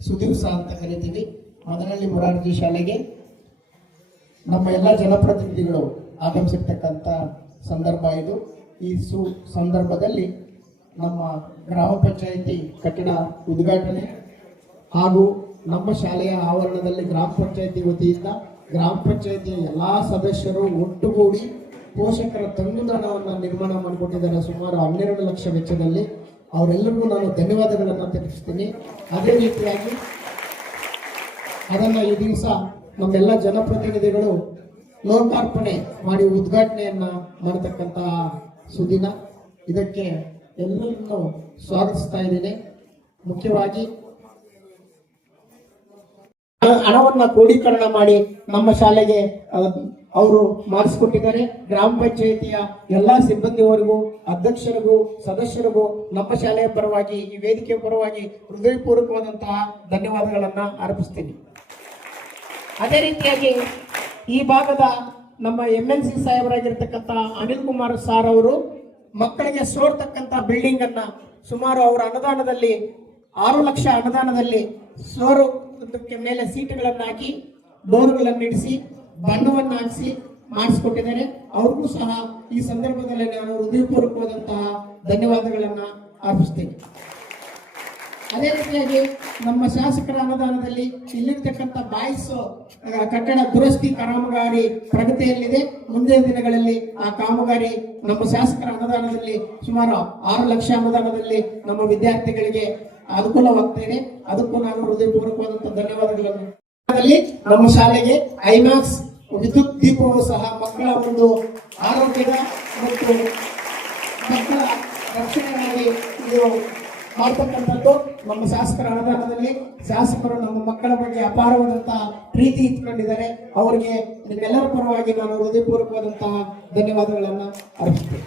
ಸುದಿವಸ ಅಂತ ಕರಿತೀವಿ. ಮದನಹಳ್ಳಿ ಮೊರಾರ್ಜಿ ಶಾಲೆಗೆ ನಮ್ಮ ಎಲ್ಲ ಜನಪ್ರತಿನಿಧಿಗಳು ಆಗಮಿಸಿರ್ತಕ್ಕಂಥ ಸಂದರ್ಭ ಇದು. ಈ ಸಂದರ್ಭದಲ್ಲಿ ನಮ್ಮ ಗ್ರಾಮ ಪಂಚಾಯಿತಿ ಕಟ್ಟಡ ಉದ್ಘಾಟನೆ ಹಾಗೂ ನಮ್ಮ ಶಾಲೆಯ ಆವರಣದಲ್ಲಿ ಗ್ರಾಮ ಪಂಚಾಯಿತಿ ವತಿಯಿಂದ ಗ್ರಾಮ ಪಂಚಾಯಿತಿಯ ಎಲ್ಲ ಸದಸ್ಯರು ಒಟ್ಟುಗೂಡಿ ಪೋಷಕರ ತಂಗುದಾಣವನ್ನು ನಿರ್ಮಾಣ ಮಾಡಿಕೊಟ್ಟಿದ್ದಾರೆ. ಸುಮಾರು 12 ಲಕ್ಷ ವೆಚ್ಚದಲ್ಲಿ. ಅವರೆಲ್ಲರಿಗೂ ನಾನು ಧನ್ಯವಾದಗಳನ್ನು ತಿಳಿಸ್ತೀನಿ. ಅದೇ ರೀತಿಯಾಗಿ ಅದನ್ನು ಈ ದಿವಸ ನಮ್ಮೆಲ್ಲ ಜನಪ್ರತಿನಿಧಿಗಳು ಲೋಕಾರ್ಪಣೆ ಮಾಡಿ ಉದ್ಘಾಟನೆಯನ್ನ ಮಾಡತಕ್ಕಂತಹ ಸುದಿನ. ಇದಕ್ಕೆ ಎಲ್ಲರನ್ನು ಸ್ವಾಗತಿಸ್ತಾ ಇದ್ದೇನೆ. ಮುಖ್ಯವಾಗಿ ಹಣವನ್ನ ಕ್ರೋಢೀಕರಣ ಮಾಡಿ ನಮ್ಮ ಶಾಲೆಗೆ ಅವರು ಮಾಡಿಸಿಕೊಟ್ಟಿದ್ದಾರೆ. ಗ್ರಾಮ ಪಂಚಾಯಿತಿಯ ಎಲ್ಲಾ ಸಿಬ್ಬಂದಿವರೆಗೂ, ಅಧ್ಯಕ್ಷರಿಗೂ, ಸದಸ್ಯರಿಗೂ ನಮ್ಮ ಶಾಲೆಯ ಪರವಾಗಿ, ಈ ವೇದಿಕೆಯ ಪರವಾಗಿ ಹೃದಯಪೂರ್ವಕವಾದಂತಹ ಧನ್ಯವಾದಗಳನ್ನ ಅರ್ಪಿಸ್ತೀನಿ. ಅದೇ ರೀತಿಯಾಗಿ ಈ ಭಾಗದ ನಮ್ಮ MLC ಸಾಹೇಬರಾಗಿರ್ತಕ್ಕಂಥ ಅನಿಲ್ ಕುಮಾರ್ ಸಾರ್ ಅವರು ಮಕ್ಕಳಿಗೆ ಸೋರ್ತಕ್ಕಂಥ ಬಿಲ್ಡಿಂಗ್ ಅನ್ನ ಸುಮಾರು ಅವರ ಅನುದಾನದಲ್ಲಿ 6 ಲಕ್ಷ ಅನುದಾನದಲ್ಲಿ ಸೋರೋದಕ್ಕೆ ಮೇಲೆ ಸೀಟುಗಳನ್ನು ಹಾಕಿ, ಡೋರ್ಗಳನ್ನು ಇಡಿಸಿ, ಬಣ್ಣವನ್ನು ಹಾಕಿಸಿ ಮಾಡಿಸಿಕೊಟ್ಟಿದ್ದಾರೆ. ಅವ್ರಿಗೂ ಸಹ ಈ ಸಂದರ್ಭದಲ್ಲಿ ನಾನು ಹೃದಯಪೂರ್ವಕವಾದಂತಹ ಧನ್ಯವಾದಗಳನ್ನ ಅರ್ಪಿಸ್ತೇನೆ. ಅದೇ ರೀತಿಯಾಗಿ ನಮ್ಮ ಶಾಸಕರ ಅನುದಾನದಲ್ಲಿ ಇಲ್ಲಿರ್ತಕ್ಕಂಥ ಬಾಯ್ಸ್ ಕಟ್ಟಡ ದುರಸ್ತಿ ಕಾಮಗಾರಿ ಪ್ರಗತಿಯಲ್ಲಿದೆ. ಮುಂದಿನ ದಿನಗಳಲ್ಲಿ ಆ ಕಾಮಗಾರಿ ನಮ್ಮ ಶಾಸಕರ ಅನುದಾನದಲ್ಲಿ ಸುಮಾರು 6 ಲಕ್ಷ ಅನುದಾನದಲ್ಲಿ ನಮ್ಮ ವಿದ್ಯಾರ್ಥಿಗಳಿಗೆ ಅನುಕೂಲವಾಗ್ತೇನೆ. ಅದಕ್ಕೂ ನಾನು ಹೃದಯಪೂರ್ವಕವಾದಂತಹ ಧನ್ಯವಾದಗಳನ್ನು. ನಮ್ಮ ಶಾಲೆಗೆ ಐಮ್ಯಾಕ್ಸ್ ವಿದ್ಯುತ್ ದೀಪವು ಸಹ ಮಕ್ಕಳ ಒಂದು ಆರೋಗ್ಯದ ಮತ್ತು ಮಕ್ಕಳ ರಕ್ಷಣೆಗಾಗಿ ಇದು ಮಾಡ್ತಕ್ಕಂಥದ್ದು. ನಮ್ಮ ಶಾಸಕರ ಅನುದಾನದಲ್ಲಿ ಶಾಸಕರು ನಮ್ಮ ಮಕ್ಕಳ ಬಗ್ಗೆ ಅಪಾರವಾದಂತಹ ಪ್ರೀತಿ ಇಟ್ಕೊಂಡಿದ್ದಾರೆ. ಅವರಿಗೆ ನಿಮ್ಮೆಲ್ಲರ ಪರವಾಗಿ ನಾನು ಹೃದಯಪೂರ್ವಕವಾದಂತಹ ಧನ್ಯವಾದಗಳನ್ನ ಅರ್ಪಿಸ್ತೇನೆ.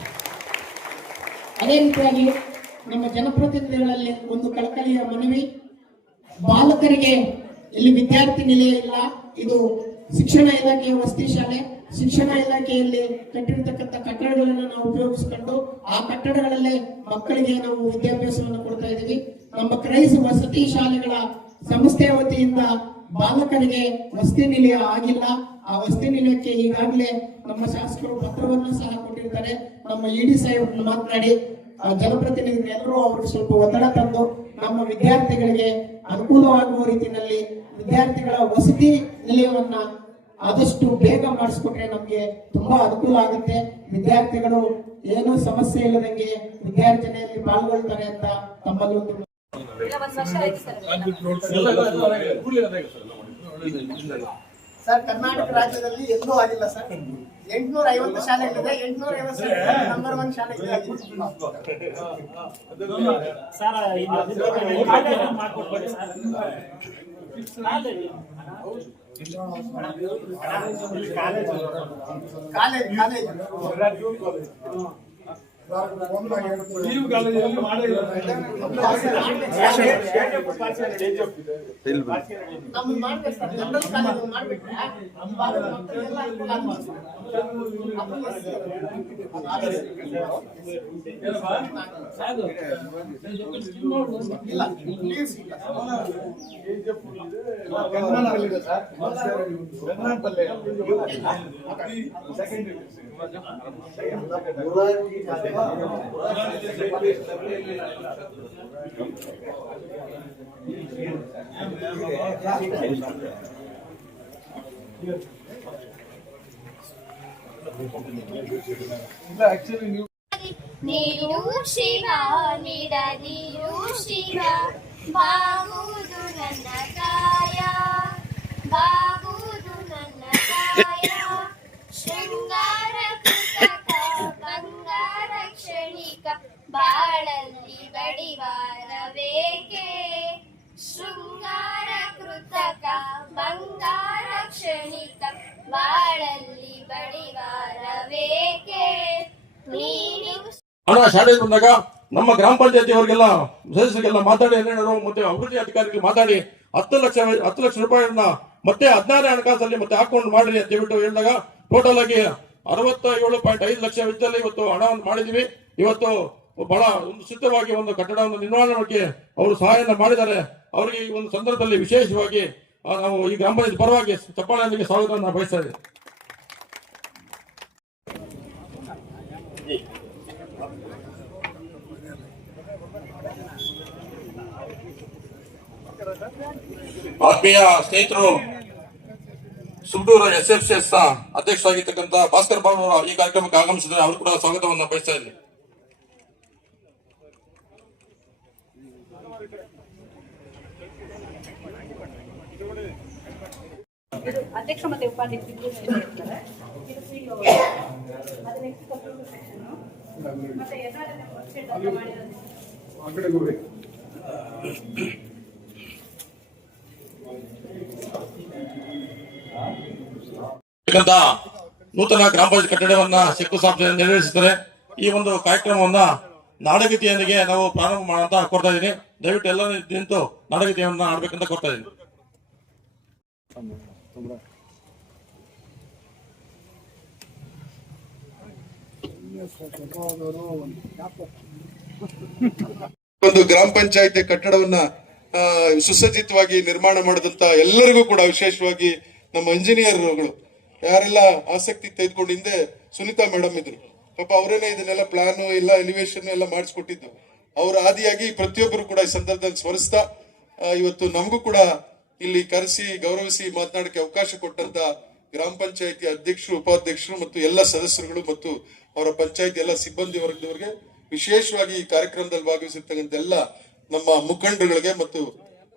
ಅದೇ ರೀತಿಯಾಗಿ ನಮ್ಮ ಜನಪ್ರತಿನಿಧಿಗಳಲ್ಲಿ ಒಂದು ಕಳಕಳಿಯ ಮನವಿ. ಬಾಲಕರಿಗೆ ಇಲ್ಲಿ ವಿದ್ಯಾರ್ಥಿ ನಿಲಯ ಇಲ್ಲ. ಇದು ಶಿಕ್ಷಣ ಇಲಾಖೆಯ ವಸತಿ ಶಾಲೆ. ಶಿಕ್ಷಣ ಇಲಾಖೆಯಲ್ಲಿ ಕಟ್ಟಿರ್ತಕ್ಕಂಥ ಕಟ್ಟಡಗಳನ್ನು ನಾವು ಉಪಯೋಗಿಸಿಕೊಂಡು ಆ ಕಟ್ಟಡಗಳಲ್ಲೇ ಮಕ್ಕಳಿಗೆ ನಾವು ವಿದ್ಯಾಭ್ಯಾಸವನ್ನು ಕೊಡ್ತಾ ಇದ್ದೀವಿ. ನಮ್ಮ ಕ್ರೈಸ್ ವಸತಿ ಶಾಲೆಗಳ ಸಂಸ್ಥೆಯ ವತಿಯಿಂದ ಬಾಲಕರಿಗೆ ವಸತಿ ನಿಲಯ ಆಗಿಲ್ಲ. ಆ ವಸತಿ ನಿಲಯಕ್ಕೆ ಈಗಾಗಲೇ ನಮ್ಮ ಶಾಸಕರು ಪತ್ರವನ್ನು ಸಹ ಕೊಟ್ಟಿರ್ತಾರೆ. ನಮ್ಮ ಇಡಿ ಸಾಹೇಬ್ ಮಾತನಾಡಿ ಜನಪ್ರತಿನಿಧಿಗಳು ಎಲ್ಲರೂ ಅವ್ರಿಗೆ ಸ್ವಲ್ಪ ಒತ್ತಡ ತಂದು ನಮ್ಮ ವಿದ್ಯಾರ್ಥಿಗಳಿಗೆ ಅನುಕೂಲವಾಗುವ ರೀತಿಯಲ್ಲಿ ವಿದ್ಯಾರ್ಥಿಗಳ ವಸತಿ ನಿಲಯವನ್ನ ಆದಷ್ಟು ಬೇಗ ಮಾಡಿಸ್ಕೊಟ್ರೆ ನಮ್ಗೆ ತುಂಬಾ ಅನುಕೂಲ ಆಗುತ್ತೆ. ವಿದ್ಯಾರ್ಥಿಗಳು ಏನೂ ಸಮಸ್ಯೆ ಇಲ್ಲದಂಗೆ ವಿದ್ಯಾರ್ಥಿನಿಯಲ್ಲಿ ಪಾಲ್ಗೊಳ್ತಾರೆ ಅಂತ ತಮ್ಮಲ್ಲಿ ಒಂದು ಸರ್, ಕರ್ನಾಟಕ ರಾಜ್ಯದಲ್ಲಿ ಎಲ್ಲೂ ಆಗಿಲ್ಲ ಸರ್. 850 ಶಾಲೆಗಳಿದೆ. 850 ನಂಬರ್ 1 ಶಾಲೆ ನೀರು ಶಿವ ನೀರು ಶಿವ ಬಾಗುವುದು ನನ್ನ ಕಾಯ ಬಾಗುವುದು ನನ್ನ ಕಾಯ ಶೃಂಗಾರ ಕೃತಕ ಬಂಗಾರ ಕ್ಷಣಿಕ ಬಾಳಲ್ಲಿ ಬಡಿವಾರವೇಕೆ ಶೃಂಗಾರ ಕೃತಕ ಬಂಗಾರ ಕ್ಷಣಿಕ ಬಾಳಲ್ಲಿ ಬಡಿವಾರವೇಕೆ ನೀನು ಹಣ ಶಾಲೆ ಬಂದಾಗ ನಮ್ಮ ಗ್ರಾಮ ಪಂಚಾಯತಿ ಅವರಿಗೆಲ್ಲ ಸದಸ್ಯರಿಗೆಲ್ಲ ಮಾತಾಡಿ ಏನೇನಾರು ಮತ್ತೆ ಅಭಿವೃದ್ಧಿ ಅಧಿಕಾರಿಗಳು ಮಾತಾಡಿ 10 ಲಕ್ಷ ರೂಪಾಯಿಯನ್ನ ಮತ್ತೆ 16 ಹಣಕಾಸಲ್ಲಿ ಮತ್ತೆ ಹಾಕೊಂಡು ಮಾಡ್ರಿ ಅಂತ ಹೇಳ್ಬಿಟ್ಟು ಹೇಳಿದಾಗ ಟೋಟಲ್ ಆಗಿ 67.5 ಲಕ್ಷ ವೆಚ್ಚದಲ್ಲಿ ಇವತ್ತು ಹಣವನ್ನು ಮಾಡಿದೀವಿ. ಇವತ್ತು ಬಹಳ ಒಂದು ಸಿದ್ಧವಾಗಿ ಒಂದು ಕಟ್ಟಡವನ್ನು ನಿರ್ಮಾಣ ಮಾಡಕ್ಕೆ ಅವರು ಸಹಾಯನ ಮಾಡಿದ್ದಾರೆ. ಅವರಿಗೆ ಈ ಒಂದು ಸಂದರ್ಭದಲ್ಲಿ ವಿಶೇಷವಾಗಿ ನಾವು ಈ ಗ್ರಾಮ ಪಂಚಾಯತ್ ಪರವಾಗಿ ಚಪ್ಪಾಳೆಯೊಂದಿಗೆ ಸ್ವಾಗತವನ್ನು ಬಯಸ್ತಾ ಇದ್ದೀವಿ. ಆತ್ಮೀಯ ಸ್ನೇಹಿತರು, ಸುಬ್ಡೂರ SFCS ಅಧ್ಯಕ್ಷರಾಗಿರ್ತಕ್ಕಂಥ ಭಾಸ್ಕರ್ ಬಾಬು ಅವರು ಈ ಕಾರ್ಯಕ್ರಮಕ್ಕೆ ಆಗಮಿಸಿದರೆ ಅವರು ಕೂಡ ಸ್ವಾಗತವನ್ನು ಬಯಸ್ತಾ ಇದ್ದೀನಿ. ಅಧ್ಯಕ್ಷ ಮತ್ತೆ ಉಪಾಧ್ಯಕ್ಷರು ನೂತನ ಗ್ರಾಮ ಪಂಚಾಯತ್ ಕಟ್ಟಡವನ್ನ ಶಂಕುಸ್ಥಾಪನೆ ನೆರವೇರಿಸುತ್ತಾರೆ. ಈ ಒಂದು ಕಾರ್ಯಕ್ರಮವನ್ನ ನಾಡಗೀತೆಯೊಂದಿಗೆ ನಾವು ಪ್ರಾರಂಭ ಮಾಡಂತ ಕೊಡ್ತಾ ಇದ್ದೀನಿ. ದಯವಿಟ್ಟು ಎಲ್ಲ ನಿಂತು ನಾಡಗೀತೆಯನ್ನ ಆಡ್ಬೇಕಂತ ಕೊಡ್ತಾ ಇದ್ದೀನಿ. ಒಂದು ಗ್ರಾಮ ಪಂಚಾಯತಿ ಕಟ್ಟಡವನ್ನ ಸುಸಜ್ಜಿತವಾಗಿ ನಿರ್ಮಾಣ ಮಾಡಿದಂತ ಎಲ್ಲರಿಗೂ ಕೂಡ ವಿಶೇಷವಾಗಿ ನಮ್ಮ ಇಂಜಿನಿಯರ್ಗಳು ಯಾರೆಲ್ಲ ಆಸಕ್ತಿ ತೆಗೆದುಕೊಂಡು ಹಿಂದೆ ಸುನೀತಾ ಮೇಡಮ್ ಇದ್ರು, ಪಾಪ ಅವರೇನೆ ಇದನ್ನೆಲ್ಲ ಪ್ಲಾನ್ ಎಲ್ಲ ಎಲಿವೇಶನ್ ಎಲ್ಲ ಮಾಡಿಸ್ಕೊಟ್ಟಿದ್ದು. ಅವರ ಆದಿಯಾಗಿ ಪ್ರತಿಯೊಬ್ಬರು ಕೂಡ ಈ ಸಂದರ್ಭದಲ್ಲಿ ಸ್ಮರಿಸ್ತಾ ಇವತ್ತು ನಮಗೂ ಕೂಡ ಇಲ್ಲಿ ಕರೆಸಿ ಗೌರವಿಸಿ ಮಾತನಾಡಕ್ಕೆ ಅವಕಾಶ ಕೊಟ್ಟಂತ ಗ್ರಾಮ ಪಂಚಾಯತಿ ಅಧ್ಯಕ್ಷರು, ಉಪಾಧ್ಯಕ್ಷರು ಮತ್ತು ಎಲ್ಲ ಸದಸ್ಯರುಗಳು ಮತ್ತು ಅವರ ಪಂಚಾಯತಿ ಎಲ್ಲ ಸಿಬ್ಬಂದಿ ವರ್ಗದವರಿಗೆ, ವಿಶೇಷವಾಗಿ ಈ ಕಾರ್ಯಕ್ರಮದಲ್ಲಿ ಭಾಗವಹಿಸಿರ್ತಕ್ಕಂಥ ಎಲ್ಲ ನಮ್ಮ ಮುಖಂಡರುಗಳಿಗೆ ಮತ್ತು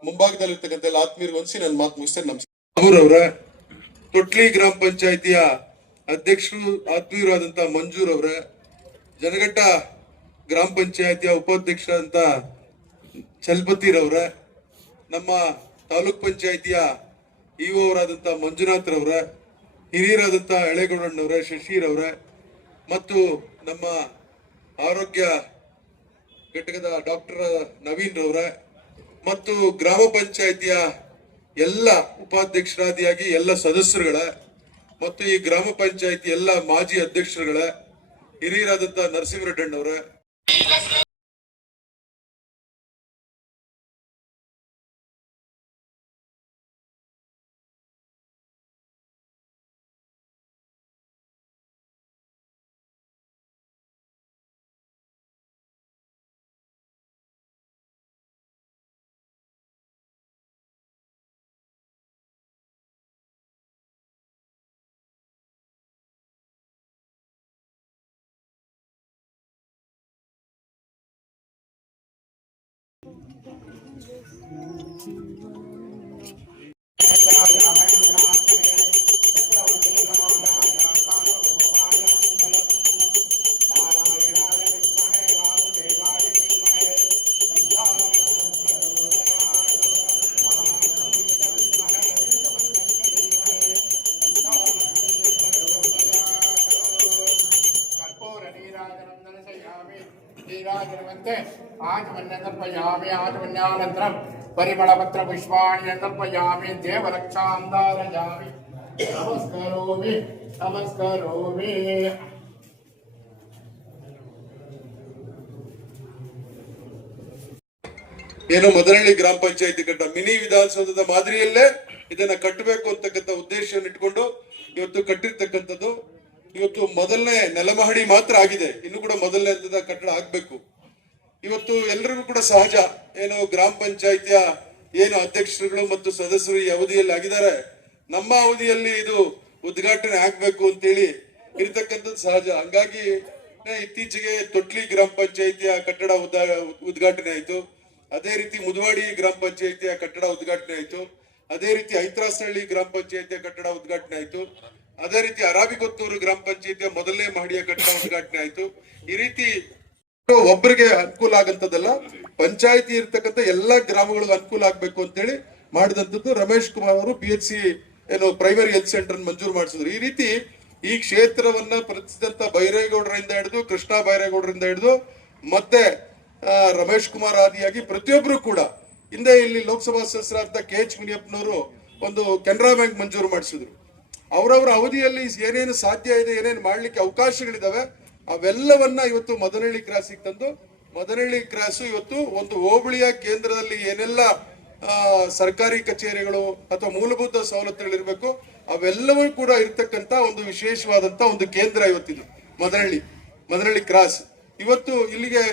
ಮುಂಭಾಗದಲ್ಲಿರ್ತಕ್ಕಂಥ ಎಲ್ಲ ಆತ್ಮೀಯರಿಗೆ ಹೊಂದಿಸಿ ನನ್ನ ಮಾತು ಮುಗಿಸ್ತೇನೆ. ನಮಸ್ಕಾರ. ಅವರ ತೊಟ್ಲಿ ಗ್ರಾಮ ಪಂಚಾಯತಿಯ ಅಧ್ಯಕ್ಷರು ಆತ್ಮೀಯರಾದಂತ ಮಂಜೂರ್ ಅವರ, ಜನಘಟ್ಟ ಗ್ರಾಮ ಪಂಚಾಯತಿಯ ಉಪಾಧ್ಯಕ್ಷರಾದಂತ ಚಲ್ಪತಿರವರ, ನಮ್ಮ ತಾಲೂಕ್ ಪಂಚಾಯತಿಯ ಇಒ ಅವರಾದಂತ ಮಂಜುನಾಥ್ ರವರ, ಹಿರಿಯರಾದಂತ ಎಳೆಗೌಡಣ್ಣವರ, ಶಶಿರವರ ಮತ್ತು ನಮ್ಮ ಆರೋಗ್ಯ ಘಟಕದ ಡಾಕ್ಟರ್ ನವೀನ್ ರವರ ಮತ್ತು ಗ್ರಾಮ ಪಂಚಾಯತಿಯ ಎಲ್ಲ ಉಪಾಧ್ಯಕ್ಷರಾದಿಯಾಗಿ ಎಲ್ಲ ಸದಸ್ಯರುಗಳ ಮತ್ತು ಈ ಗ್ರಾಮ ಪಂಚಾಯತಿ ಎಲ್ಲ ಮಾಜಿ ಅಧ್ಯಕ್ಷರುಗಳ, ಹಿರಿಯರಾದಂತ ನರಸಿಂಹರೆಡ್ಡಣ್ಣವರ, आचमन्यानन्तरं परिमलपत्र पुष्पाणि समर्पयामि देवरक्षां धारयामि नमस्करोमि ಏನೋ ಮದನಹಳ್ಳಿ ಗ್ರಾಮ ಪಂಚಾಯತಿ ಕಟ್ಟ ಮಿನಿ ವಿಧಾನಸೌಧದ ಮಾದರಿಯಲ್ಲೇ ಇದನ್ನ ಕಟ್ಟಬೇಕು ಅಂತಕ್ಕಂಥ ಉದ್ದೇಶವನ್ನು ಇಟ್ಕೊಂಡು ಇವತ್ತು ಕಟ್ಟಿರ್ತಕ್ಕಂಥದ್ದು. ಇವತ್ತು ಮೊದಲನೇ ನೆಲಮಹಡಿ ಮಾತ್ರ ಆಗಿದೆ, ಇನ್ನು ಕೂಡ ಮೊದಲನೇ ಹಂತದ ಕಟ್ಟಡ ಆಗ್ಬೇಕು. ಇವತ್ತು ಎಲ್ಲರಿಗೂ ಕೂಡ ಸಹಜ, ಏನು ಗ್ರಾಮ ಪಂಚಾಯತಿಯ ಏನು ಅಧ್ಯಕ್ಷರುಗಳು ಮತ್ತು ಸದಸ್ಯರು ಈ ಅವಧಿಯಲ್ಲಿ ಆಗಿದ್ದಾರೆ, ನಮ್ಮ ಅವಧಿಯಲ್ಲಿ ಇದು ಉದ್ಘಾಟನೆ ಆಗ್ಬೇಕು ಅಂತೇಳಿ ಇರ್ತಕ್ಕಂಥದ್ದು ಸಹಜ. ಹಂಗಾಗಿ ಇತ್ತೀಚೆಗೆ ತೊಟ್ಲಿ ಗ್ರಾಮ ಪಂಚಾಯತಿಯ ಕಟ್ಟಡ ಉದ್ಘಾಟನೆ ಆಯ್ತು. ಅದೇ ರೀತಿ ಮುದವಾಡಿ ಗ್ರಾಮ ಪಂಚಾಯತಿಯ ಕಟ್ಟಡ ಉದ್ಘಾಟನೆ ಆಯ್ತು. ಅದೇ ರೀತಿ ಐತ್ರಾಸಹಳ್ಳಿ ಗ್ರಾಮ ಪಂಚಾಯತಿಯ ಕಟ್ಟಡ ಉದ್ಘಾಟನೆ ಆಯ್ತು. ಅದೇ ರೀತಿ ಅರಾಬಿಕೊತ್ತೂರು ಗ್ರಾಮ ಪಂಚಾಯತಿಯ ಮೊದಲನೇ ಮಹಡಿಯ ಕಟ್ಟಡ ಉದ್ಘಾಟನೆ ಆಯ್ತು. ಈ ರೀತಿ ಒಬ್ಬರಿಗೆ ಅನುಕೂಲ ಆಗಂತದಲ್ಲ, ಪಂಚಾಯತಿ ಇರ್ತಕ್ಕಂಥ ಎಲ್ಲಾ ಗ್ರಾಮಗಳಿಗೂ ಅನುಕೂಲ ಆಗ್ಬೇಕು ಅಂತೇಳಿ ಮಾಡಿದಂಥದ್ದು ರಮೇಶ್ ಕುಮಾರ್ ಅವರು PHC ಏನು ಪ್ರೈಮರಿ ಹೆಲ್ತ್ ಸೆಂಟರ್ ಮಂಜೂರು ಮಾಡಿಸಿದ್ರು. ಈ ರೀತಿ ಈ ಕ್ಷೇತ್ರವನ್ನ ಪ್ರತಿಸಿದಂತ ಬೈರೇಗೌಡರಿಂದ ಹಿಡಿದು ಕೃಷ್ಣ ಬೈರೇಗೌಡರಿಂದ ಹಿಡಿದು ಮತ್ತೆ ರಮೇಶ್ ಕುಮಾರ್ ಆದಿಯಾಗಿ ಪ್ರತಿಯೊಬ್ಬರು ಕೂಡ ಹಿಂದೆ ಇಲ್ಲಿ ಲೋಕಸಭಾ ಸದಸ್ಯರಾದ KH ಮುನಿಯಪ್ಪನವರು ಒಂದು ಕೆನರಾ ಬ್ಯಾಂಕ್ ಮಂಜೂರು ಮಾಡಿಸಿದ್ರು. ಅವರವರ ಅವಧಿಯಲ್ಲಿ ಏನೇನು ಸಾಧ್ಯ ಇದೆ, ಏನೇನು ಮಾಡ್ಲಿಕ್ಕೆ ಅವಕಾಶಗಳಿದಾವೆ ಅವೆಲ್ಲವನ್ನ ಇವತ್ತು ಮದನಹಳ್ಳಿ ಕ್ರಾಸಿಗೆ ತಂದು, ಮದನಹಳ್ಳಿ ಕ್ರಾಸು ಇವತ್ತು ಒಂದು ಹೋಬಳಿಯ ಕೇಂದ್ರದಲ್ಲಿ ಏನೆಲ್ಲ ಸರ್ಕಾರಿ ಕಚೇರಿಗಳು ಅಥವಾ ಮೂಲಭೂತ ಸವಲತ್ತುಗಳಿರ್ಬೇಕು ಅವೆಲ್ಲವೂ ಕೂಡ ಇರ್ತಕ್ಕಂತ ಒಂದು ವಿಶೇಷವಾದಂತ ಒಂದು ಕೇಂದ್ರ ಇವತ್ತಿದು ಮದನಹಳ್ಳಿ ಕ್ರಾಸ್. ಇವತ್ತು ಇಲ್ಲಿಗೆ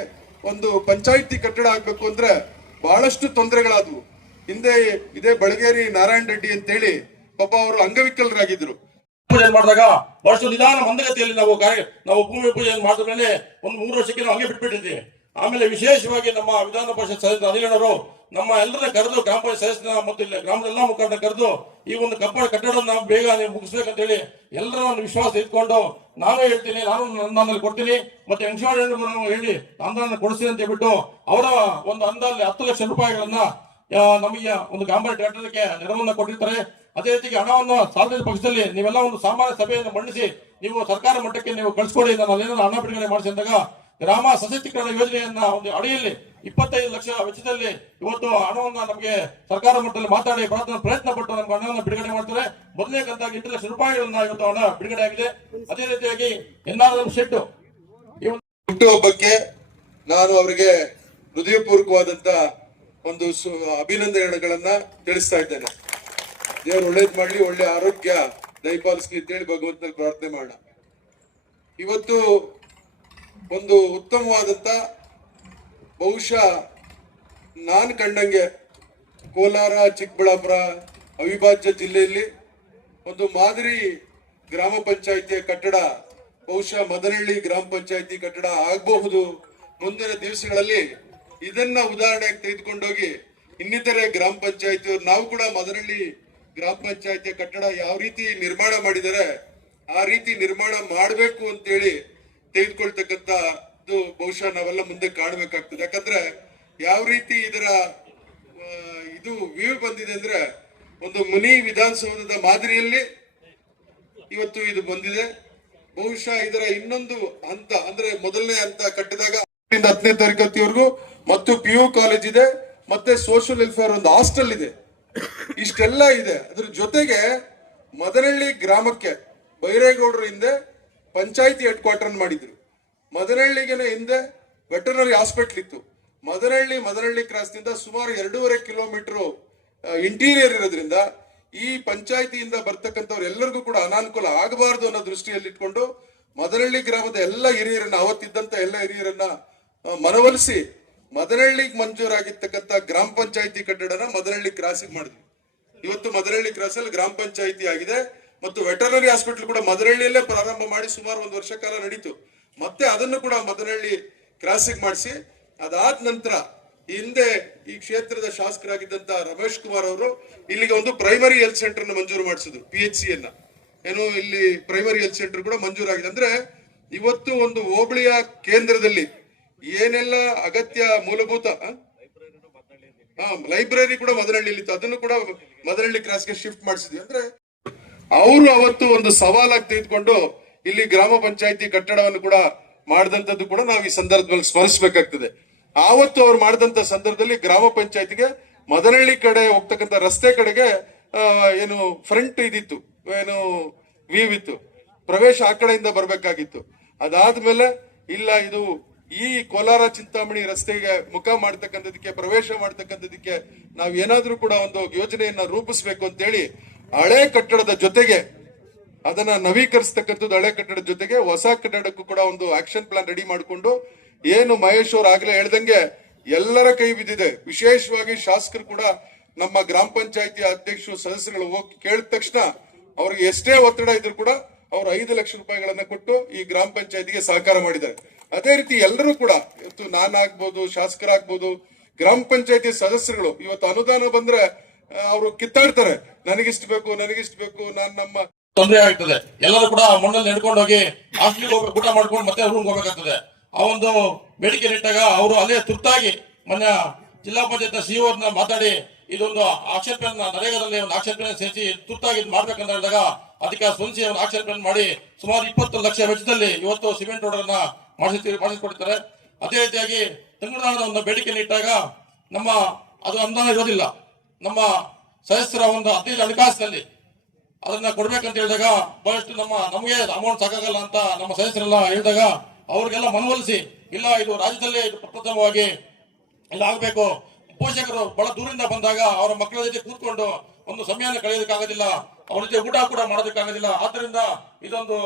ಒಂದು ಪಂಚಾಯಿತಿ ಕಟ್ಟಡ ಆಗ್ಬೇಕು ಅಂದ್ರೆ ಬಹಳಷ್ಟು ತೊಂದರೆಗಳಾದವು. ಹಿಂದೆ ಇದೇ ಬಳಗೇರಿ ನಾರಾಯಣ ರೆಡ್ಡಿ ಅಂತೇಳಿ ಪಾಪ ಅವರು ಅಂಗವಿಕಲರಾಗಿದ್ರು. ಪೂಜೆ ಮಾಡಿದಾಗ ಬಹಳಷ್ಟು ನಿಧಾನ ಮಂದಗತಿಯಲ್ಲಿ ನಾವು ಭೂಮಿ ಪೂಜೆ ಮಾಡಿದ ಮೇಲೆ ಒಂದು 3 ವರ್ಷಕ್ಕೆ ನಾವು ಹಂಗೆ ಬಿಟ್ಬಿಟ್ಟಿದ್ವಿ. ಆಮೇಲೆ ವಿಶೇಷವಾಗಿ ನಮ್ಮ ವಿಧಾನ ಪರಿಷತ್ ಸದಸ್ಯರು ಅನಿಲಣ್ಣವರು ನಮ್ಮ ಎಲ್ಲರನ್ನ ಕರೆದು ಗ್ರಾಮ ಪಂಚಾಯತ್ ಸದಸ್ಯರ ಮತ್ತು ಇಲ್ಲಿ ಗ್ರಾಮದ ಎಲ್ಲಾ ಮುಖಂಡರ ಕರೆದು ಈ ಒಂದು ಕಟ್ಟಡವನ್ನು ಬೇಗ ನೀವು ಮುಗಿಸ್ಬೇಕಂತ ಹೇಳಿ ಎಲ್ಲರ ಒಂದು ವಿಶ್ವಾಸ ಇಟ್ಕೊಂಡು ನಾನೇ ಹೇಳ್ತೀನಿ, ನಾನು ನನ್ನಲ್ಲಿ ಕೊಡ್ತೀನಿ ಮತ್ತೆ ಇನ್ಶೂರೆನ್ಸ್ ಹೇಳಿ ಅನುದಾನ ಕೊಡಿಸಿ ಅಂತ ಹೇಳ್ಬಿಟ್ಟು ಅವರ ಒಂದು ಅಂದಾಜಲ್ಲಿ 10 ಲಕ್ಷ ರೂಪಾಯಿಗಳನ್ನ ನಮಗೆ ಒಂದು ಗ್ರಾಮ ಕಟ್ಟಡಕ್ಕೆ ನೆರವನ್ನ ಕೊಟ್ಟಿರ್ತಾರೆ. ಅದೇ ರೀತಿಗೆ ಹಣವನ್ನು ಸಾರ್ವಜನಿಕ ಪಕ್ಷದಲ್ಲಿ ನೀವೆಲ್ಲ ಒಂದು ಸಾಮಾನ್ಯ ಸಭೆಯನ್ನು ಮಂಡಿಸಿ ನೀವು ಸರ್ಕಾರ ಮಟ್ಟಕ್ಕೆ ನೀವು ಕಳಿಸ್ಕೊಡಿ, ನಾನು ಅಲ್ಲೇನಾದ್ರು ಹಣ ಬಿಡುಗಡೆ ಮಾಡಿಸಿ ಅಂದಾಗ ಗ್ರಾಮ ಸಶಕ್ತೀಕರಣ ಯೋಜನೆಯನ್ನ ಒಂದು ಅಡಿಯಲ್ಲಿ 25 ಲಕ್ಷ ವೆಚ್ಚದಲ್ಲಿ ಇವತ್ತು ಹಣವನ್ನ ನಮಗೆ ಸರ್ಕಾರ ಮಟ್ಟದಲ್ಲಿ ಮಾತಾಡಿ ಪ್ರಯತ್ನ ಪಟ್ಟು ನಮ್ಗೆ ಹಣವನ್ನು ಬಿಡುಗಡೆ ಮಾಡ್ತಾರೆ. ಮೊದಲನೇ ಕಂತಾಗಿ 8 ಲಕ್ಷ ರೂಪಾಯಿಗಳನ್ನ ಇವತ್ತು ಹಣ ಬಿಡುಗಡೆ ಆಗಿದೆ. ಅದೇ ರೀತಿಯಾಗಿ NRM ಶೆಡ್ ಹುಟ್ಟುಹಬ್ಬಕ್ಕೆ ನಾನು ಅವರಿಗೆ ಹೃದಯಪೂರ್ವಕವಾದಂತ ಒಂದು ಅಭಿನಂದನೆಗಳನ್ನ ತಿಳಿಸ್ತಾ ಇದ್ದೇನೆ. ದೇವರು ಒಳ್ಳೇದ್ ಮಾಡ್ಲಿ, ಒಳ್ಳೆ ಆರೋಗ್ಯ ದಯಪಾಲಿಸ್ಲಿ ಅಂತೇಳಿ ಭಗವಂತನಲ್ಲಿ ಪ್ರಾರ್ಥನೆ ಮಾಡೋಣ. ಇವತ್ತು ಒಂದು ಉತ್ತಮವಾದಂತ ಬಹುಶಃ ನಾನು ಕಂಡಂಗೆ ಕೋಲಾರ ಚಿಕ್ಕಬಳ್ಳಾಪುರ ಅವಿಭಾಜ್ಯ ಜಿಲ್ಲೆಯಲ್ಲಿ ಒಂದು ಮಾದರಿ ಗ್ರಾಮ ಪಂಚಾಯಿತಿಯ ಕಟ್ಟಡ ಬಹುಶಃ ಮದನಹಳ್ಳಿ ಗ್ರಾಮ ಪಂಚಾಯಿತಿ ಕಟ್ಟಡ ಆಗಬಹುದು. ಮುಂದಿನ ದಿವಸಗಳಲ್ಲಿ ಇದನ್ನ ಉದಾಹರಣೆಗೆ ತೆಗೆದುಕೊಂಡೋಗಿ ಇನ್ನಿತರೆ ಗ್ರಾಮ ಪಂಚಾಯಿತಿಯವರು ನಾವು ಕೂಡ ಮದನಹಳ್ಳಿ ಗ್ರಾಮ ಪಂಚಾಯಿತಿಯ ಕಟ್ಟಡ ಯಾವ ರೀತಿ ನಿರ್ಮಾಣ ಮಾಡಿದರೆ ಆ ರೀತಿ ನಿರ್ಮಾಣ ಮಾಡಬೇಕು ಅಂತೇಳಿ ತೆಗೆದುಕೊಳ್ತಕ್ಕಂಥದ್ದು ಬಹುಶಃ ನಾವೆಲ್ಲ ಮುಂದೆ ಕಾಣಬೇಕಾಗ್ತದೆ. ಯಾಕಂದ್ರೆ ಯಾವ ರೀತಿ ಇದರ ಇದು ವ್ಯೂ ಬಂದಿದೆ ಅಂದ್ರೆ ಒಂದು ಮಿನಿ ವಿಧಾನಸೌಧದ ಮಾದರಿಯಲ್ಲಿ ಇವತ್ತು ಇದು ಬಂದಿದೆ. ಬಹುಶಃ ಇದರ ಇನ್ನೊಂದು ಹಂತ ಅಂದ್ರೆ ಮೊದಲನೇ ಹಂತ ಕಟ್ಟಿದಾಗ 10ನೇ ತರಗತಿವರೆಗೂ ಮತ್ತು PU ಕಾಲೇಜ್ ಇದೆ, ಮತ್ತೆ ಸೋಷಿಯಲ್ ವೆಲ್ಫೇರ್ ಒಂದು ಹಾಸ್ಟೆಲ್ ಇದೆ, ಇಷ್ಟೆಲ್ಲ ಇದೆ. ಅದ್ರ ಜೊತೆಗೆ ಮದನಹಳ್ಳಿ ಗ್ರಾಮಕ್ಕೆ ಬೈರೇಗೌಡರು ಹಿಂದೆ ಪಂಚಾಯಿತಿ ಹೆಡ್ ಕ್ವಾರ್ಟರ್ ಮಾಡಿದ್ರು. ಮದನಹಳ್ಳಿಗೆ ಹಿಂದೆ ವೆಟರ್ನರಿ ಹಾಸ್ಪಿಟಲ್ ಇತ್ತು. ಮದನಹಳ್ಳಿ ಕ್ರಾಸ್ ನಿಂದ ಸುಮಾರು 2.5 ಕಿಲೋಮೀಟರ್ ಇಂಟೀರಿಯರ್ ಇರೋದ್ರಿಂದ ಈ ಪಂಚಾಯಿತಿಯಿಂದ ಬರ್ತಕ್ಕಂಥವ್ರು ಎಲ್ಲರಿಗೂ ಕೂಡ ಅನಾನುಕೂಲ ಆಗಬಾರದು ಅನ್ನೋ ದೃಷ್ಟಿಯಲ್ಲಿ ಇಟ್ಕೊಂಡು ಮದನಹಳ್ಳಿ ಗ್ರಾಮದ ಎಲ್ಲ ಹಿರಿಯರನ್ನ ಅವತ್ತಿದ್ದಂತ ಎಲ್ಲ ಹಿರಿಯರನ್ನ ಮನವೊಲಿಸಿ ಮದನಹಳ್ಳಿಗೆ ಮಂಜೂರಾಗಿರ್ತಕ್ಕಂಥ ಗ್ರಾಮ ಪಂಚಾಯಿತಿ ಕಟ್ಟಡನ ಮದನಹಳ್ಳಿ ಕ್ರಾಸಿಗೆ ಮಾಡಿದ್ವಿ. ಇವತ್ತು ಮದನಹಳ್ಳಿ ಕ್ರಾಸ್ ಅಲ್ಲಿ ಗ್ರಾಮ ಪಂಚಾಯಿತಿ ಆಗಿದೆ ಮತ್ತು ವೆಟರ್ನರಿ ಹಾಸ್ಪಿಟಲ್ ಕೂಡ ಮದನಹಳ್ಳಿಯಲ್ಲೇ ಪ್ರಾರಂಭ ಮಾಡಿ ಸುಮಾರು 1 ವರ್ಷ ಕಾಲ ನಡೀತು. ಮತ್ತೆ ಅದನ್ನು ಕೂಡ ಮದನಹಳ್ಳಿ ಕ್ರಾಸಿಗೆ ಮಾಡಿಸಿ ಅದಾದ ನಂತರ ಹಿಂದೆ ಈ ಕ್ಷೇತ್ರದ ಶಾಸಕರಾಗಿದ್ದಂತ ರಮೇಶ್ ಕುಮಾರ್ ಅವರು ಇಲ್ಲಿಗೆ ಒಂದು ಪ್ರೈಮರಿ ಹೆಲ್ತ್ ಸೆಂಟರ್ ಮಂಜೂರು ಮಾಡಿಸಿದ್ರು, PHC ಅನ್ನ. ಏನು ಇಲ್ಲಿ ಪ್ರೈಮರಿ ಹೆಲ್ತ್ ಸೆಂಟರ್ ಕೂಡ ಮಂಜೂರಾಗಿದೆ. ಅಂದ್ರೆ ಇವತ್ತು ಒಂದು ಹೋಬಳಿಯ ಕೇಂದ್ರದಲ್ಲಿ ಏನೆಲ್ಲ ಅಗತ್ಯ ಮೂಲಭೂತ ಲೈಬ್ರರಿ ಕೂಡ ಮದನಹಳ್ಳಿಲಿ ಇತ್ತು, ಅದನ್ನು ಕೂಡ ಮದನಹಳ್ಳಿ ಕ್ರಾಸ್ಗೆ ಶಿಫ್ಟ್ ಮಾಡಿಸಿದ್ವಿ. ಅಂದ್ರೆ ಅವರು ಅವತ್ತು ಒಂದು ಸವಾಲಾಗಿ ತೆಗೆದುಕೊಂಡು ಇಲ್ಲಿ ಗ್ರಾಮ ಪಂಚಾಯತಿ ಕಟ್ಟಡವನ್ನು ಕೂಡ ಮಾಡಿದಂತದ್ದು ಕೂಡ ನಾವು ಈ ಸಂದರ್ಭದಲ್ಲಿ ಸ್ಮರಿಸಬೇಕಾಗ್ತದೆ. ಆವತ್ತು ಅವ್ರು ಮಾಡಿದಂತ ಸಂದರ್ಭದಲ್ಲಿ ಗ್ರಾಮ ಪಂಚಾಯತಿಗೆ ಮದನಹಳ್ಳಿ ಕಡೆ ಹೋಗ್ತಕ್ಕಂಥ ರಸ್ತೆ ಕಡೆಗೆ ಏನು ಫ್ರಂಟ್ ಇದಿತ್ತು, ಏನು ವೀವ್ ಇತ್ತು, ಪ್ರವೇಶ ಆ ಕಡೆಯಿಂದ ಬರ್ಬೇಕಾಗಿತ್ತು. ಅದಾದ್ಮೇಲೆ ಇಲ್ಲ, ಇದು ಈ ಕೋಲಾರ ಚಿಂತಾಮಣಿ ರಸ್ತೆಗೆ ಮುಖ ಮಾಡ್ತಕ್ಕಂಥದಕ್ಕೆ, ಪ್ರವೇಶ ಮಾಡ್ತಕ್ಕಂಥದಕ್ಕೆ ನಾವ್ ಏನಾದ್ರೂ ಕೂಡ ಒಂದು ಯೋಜನೆಯನ್ನ ರೂಪಿಸ್ಬೇಕು ಅಂತೇಳಿ ಹಳೆ ಕಟ್ಟಡದ ಜೊತೆಗೆ ಅದನ್ನ ನವೀಕರಿಸ್ತಕ್ಕಂಥದ್ದು, ಹಳೆ ಕಟ್ಟಡದ ಜೊತೆಗೆ ಹೊಸ ಕಟ್ಟಡಕ್ಕೂ ಕೂಡ ಒಂದು ಆಕ್ಷನ್ ಪ್ಲಾನ್ ರೆಡಿ ಮಾಡಿಕೊಂಡು, ಏನು ಮಹೇಶ್ ಅವ್ರು ಆಗ್ಲೇ ಹೇಳ್ದಂಗೆ ಎಲ್ಲರ ಕೈ ಬಿದ್ದಿದೆ. ವಿಶೇಷವಾಗಿ ಶಾಸಕರು ಕೂಡ ನಮ್ಮ ಗ್ರಾಮ ಪಂಚಾಯತಿ ಅಧ್ಯಕ್ಷರು ಸದಸ್ಯರುಗಳು ಹೋಗಿ ಕೇಳಿದ ತಕ್ಷಣ ಅವ್ರಿಗೆ ಎಷ್ಟೇ ಒತ್ತಡ ಇದ್ರು ಕೂಡ ಅವ್ರು 5 ಲಕ್ಷ ರೂಪಾಯಿಗಳನ್ನ ಕೊಟ್ಟು ಈ ಗ್ರಾಮ ಪಂಚಾಯತಿಗೆ ಸಹಕಾರ ಮಾಡಿದ್ದಾರೆ. ಅದೇ ರೀತಿ ಎಲ್ಲರೂ ಕೂಡ ಇವತ್ತು ನಾನಾಗ್ಬೋದು, ಶಾಸಕರಾಗ್ಬೋದು, ಗ್ರಾಮ ಪಂಚಾಯತಿ ಸದಸ್ಯರುಗಳು ಇವತ್ತು ಅನುದಾನ ಬಂದ್ರೆ ಅವರು ಕಿತ್ತಾಡ್ತಾರೆ, ನನಗಿಷ್ಟು ಬೇಕು, ನನಗಿಷ್ಟು ಬೇಕು, ನಾನು ನಮ್ಮ ತೊಂದರೆ ಆಗ್ತದೆ. ಎಲ್ಲರೂ ಕೂಡ ಮಣ್ಣಲ್ಲಿ ನಡ್ಕೊಂಡು ಹೋಗಿ ಹಾಸ್ಟೆಲ್ಗೆ ಹೋಗ್ಬೇಕು, ಊಟ ಮಾಡ್ಕೊಂಡು ಮತ್ತೆ ರೂಮ್ಗೆ ಹೋಗ್ಬೇಕಾಗ್ತದೆ. ಆ ಒಂದು ಬೇಡಿಕೆ ಇಟ್ಟಾಗ ಅವರು ಅಲ್ಲೇ ತುರ್ತಾಗಿ ಮೊನ್ನೆ ಜಿಲ್ಲಾ ಪಂಚಾಯತ್ CEO ಅವ್ರನ್ನ ಮಾತಾಡಿ ಇದೊಂದು ಆಕ್ಷನ್ ಪ್ಲಾನ್ ನರೇಗಾದಲ್ಲಿ ಒಂದು ಆಕ್ಷನ್ ಪ್ಲಾನ್ ಸೇರಿಸಿ ತುರ್ತಾಗಿ ಮಾಡ್ಬೇಕಂತ ಹೇಳಿದಾಗ ಅದಕ್ಕೆ ಸ್ಪಂದಿಸಿ ಒಂದು ಆಕ್ಷನ್ ಪ್ಲಾನ್ ಮಾಡಿ ಸುಮಾರು 20 ಲಕ್ಷ ವೆಚ್ಚದಲ್ಲಿ ಇವತ್ತು ಸಿಮೆಂಟ್ ರೋಡ್ ಅನ್ನ ಮಾಡಿಸಿಕೊಡ್ತಾರೆ. ಅದೇ ರೀತಿಯಾಗಿ ತಮಿಳುನಾಡಿನ ಒಂದು ಬೇಡಿಕೆ ಇಟ್ಟಾಗ ನಮ್ಮ ಅದು ಅನುದಾನ ಇರೋದಿಲ್ಲ, ನಮ್ಮ ಸದಸ್ಯರ ಒಂದು 15 ಹಣಕಾಸಿನಲ್ಲಿ ಅದನ್ನ ಕೊಡ್ಬೇಕಂತ ಹೇಳಿದಾಗ ಬಹಳಷ್ಟು ನಮಗೆ ಅಮೌಂಟ್ ಸಾಕಾಗಲ್ಲ ಅಂತ ನಮ್ಮ ಸದಸ್ಯರೆಲ್ಲ ಹೇಳಿದಾಗ ಅವ್ರಿಗೆಲ್ಲ ಮನವೊಲಿಸಿ, ಇಲ್ಲ ಇದು ರಾಜ್ಯದಲ್ಲೇ ಇದು ಪ್ರಪ್ರಥಮವಾಗಿ ಇಲ್ಲ ಆಗ್ಬೇಕು. ಪೋಷಕರು ಬಹಳ ದೂರಿಂದ ಬಂದಾಗ ಅವರ ಮಕ್ಕಳ ಜೊತೆ ಕೂತ್ಕೊಂಡು ಒಂದು ಸಮಯನ ಕಳೆಯೋದಕ್ಕಾಗೋದಿಲ್ಲ, ಅವ್ರ ಜೊತೆ ಊಟ ಕೂಡ ಮಾಡೋದಕ್ಕಾಗೋದಿಲ್ಲ. ಆದ್ರಿಂದ ಇದೊಂದು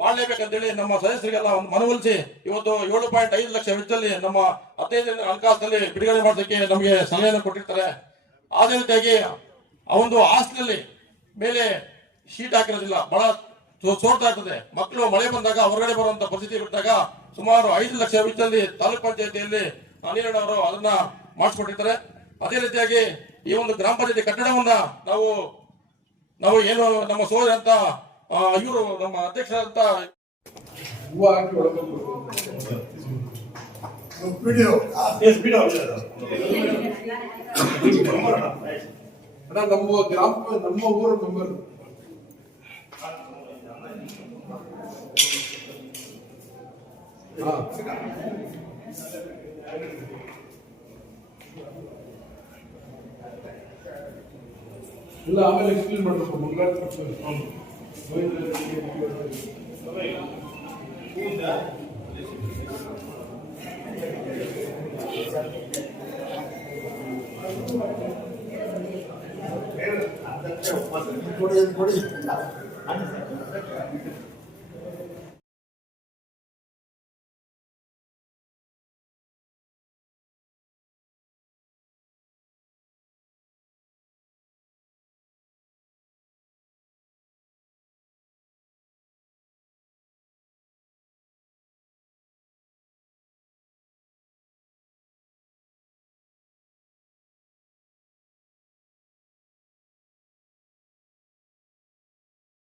ಮಾಡ್ಲೇಬೇಕಂತೇಳಿ ನಮ್ಮ ಸದಸ್ಯರಿಗೆಲ್ಲ ಒಂದು ಮನವೊಲಿಸಿ ಇವತ್ತು 7.5 ಲಕ್ಷ ವೆಚ್ಚದಲ್ಲಿ ನಮ್ಮ 15 ಹಣಕಾಸಿನಲ್ಲಿ ಬಿಡುಗಡೆ ಮಾಡೋದಕ್ಕೆ ನಮಗೆ ಸಲಹೆಯನ್ನು ಕೊಟ್ಟಿರ್ತಾರೆ. ಅದೇ ರೀತಿಯಾಗಿ ಆ ಒಂದು ಹಾಸ್ಟೆಲ್ ಮೇಲೆ ಶೀಟ್ ಹಾಕಿರೋದಿಲ್ಲ, ಬಹಳ ಸೋರ್ತಾ ಇರ್ತದೆ. ಮಕ್ಕಳು ಮಳೆ ಬಂದಾಗ ಹೊರಗಡೆ ಬರುವಂತ ಪರಿಸ್ಥಿತಿ ಬಿಟ್ಟಾಗ ಸುಮಾರು 5 ಲಕ್ಷ ವೆಚ್ಚದಲ್ಲಿ ತಾಲೂಕ್ ಪಂಚಾಯತಿಯಲ್ಲಿ ನೀರಣ್ಣವರು ಅದನ್ನ ಮಾಡಿಸ್ಕೊಟ್ಟಿರ್ತಾರೆ. ಅದೇ ರೀತಿಯಾಗಿ ಈ ಒಂದು ಗ್ರಾಮ ಪಂಚಾಯತಿ ಕಟ್ಟಡವನ್ನ ನಾವು ಏನು ನಮ್ಮ ಸೋದರ ಅಂತ ಇವರು ನಮ್ಮ ಅಧ್ಯಕ್ಷರಂತ ಹೂವು ಹಾಕಿ ನಮ್ಮ ಊರ ಮೆಂಬರ್ ಇಲ್ಲ, ಆಮೇಲೆ ಎಕ್ಸ್ಪ್ಲೇನ್ ಮಾಡಬೇಕು. ಮಂಗಳವಾರ ಕೊಡಿ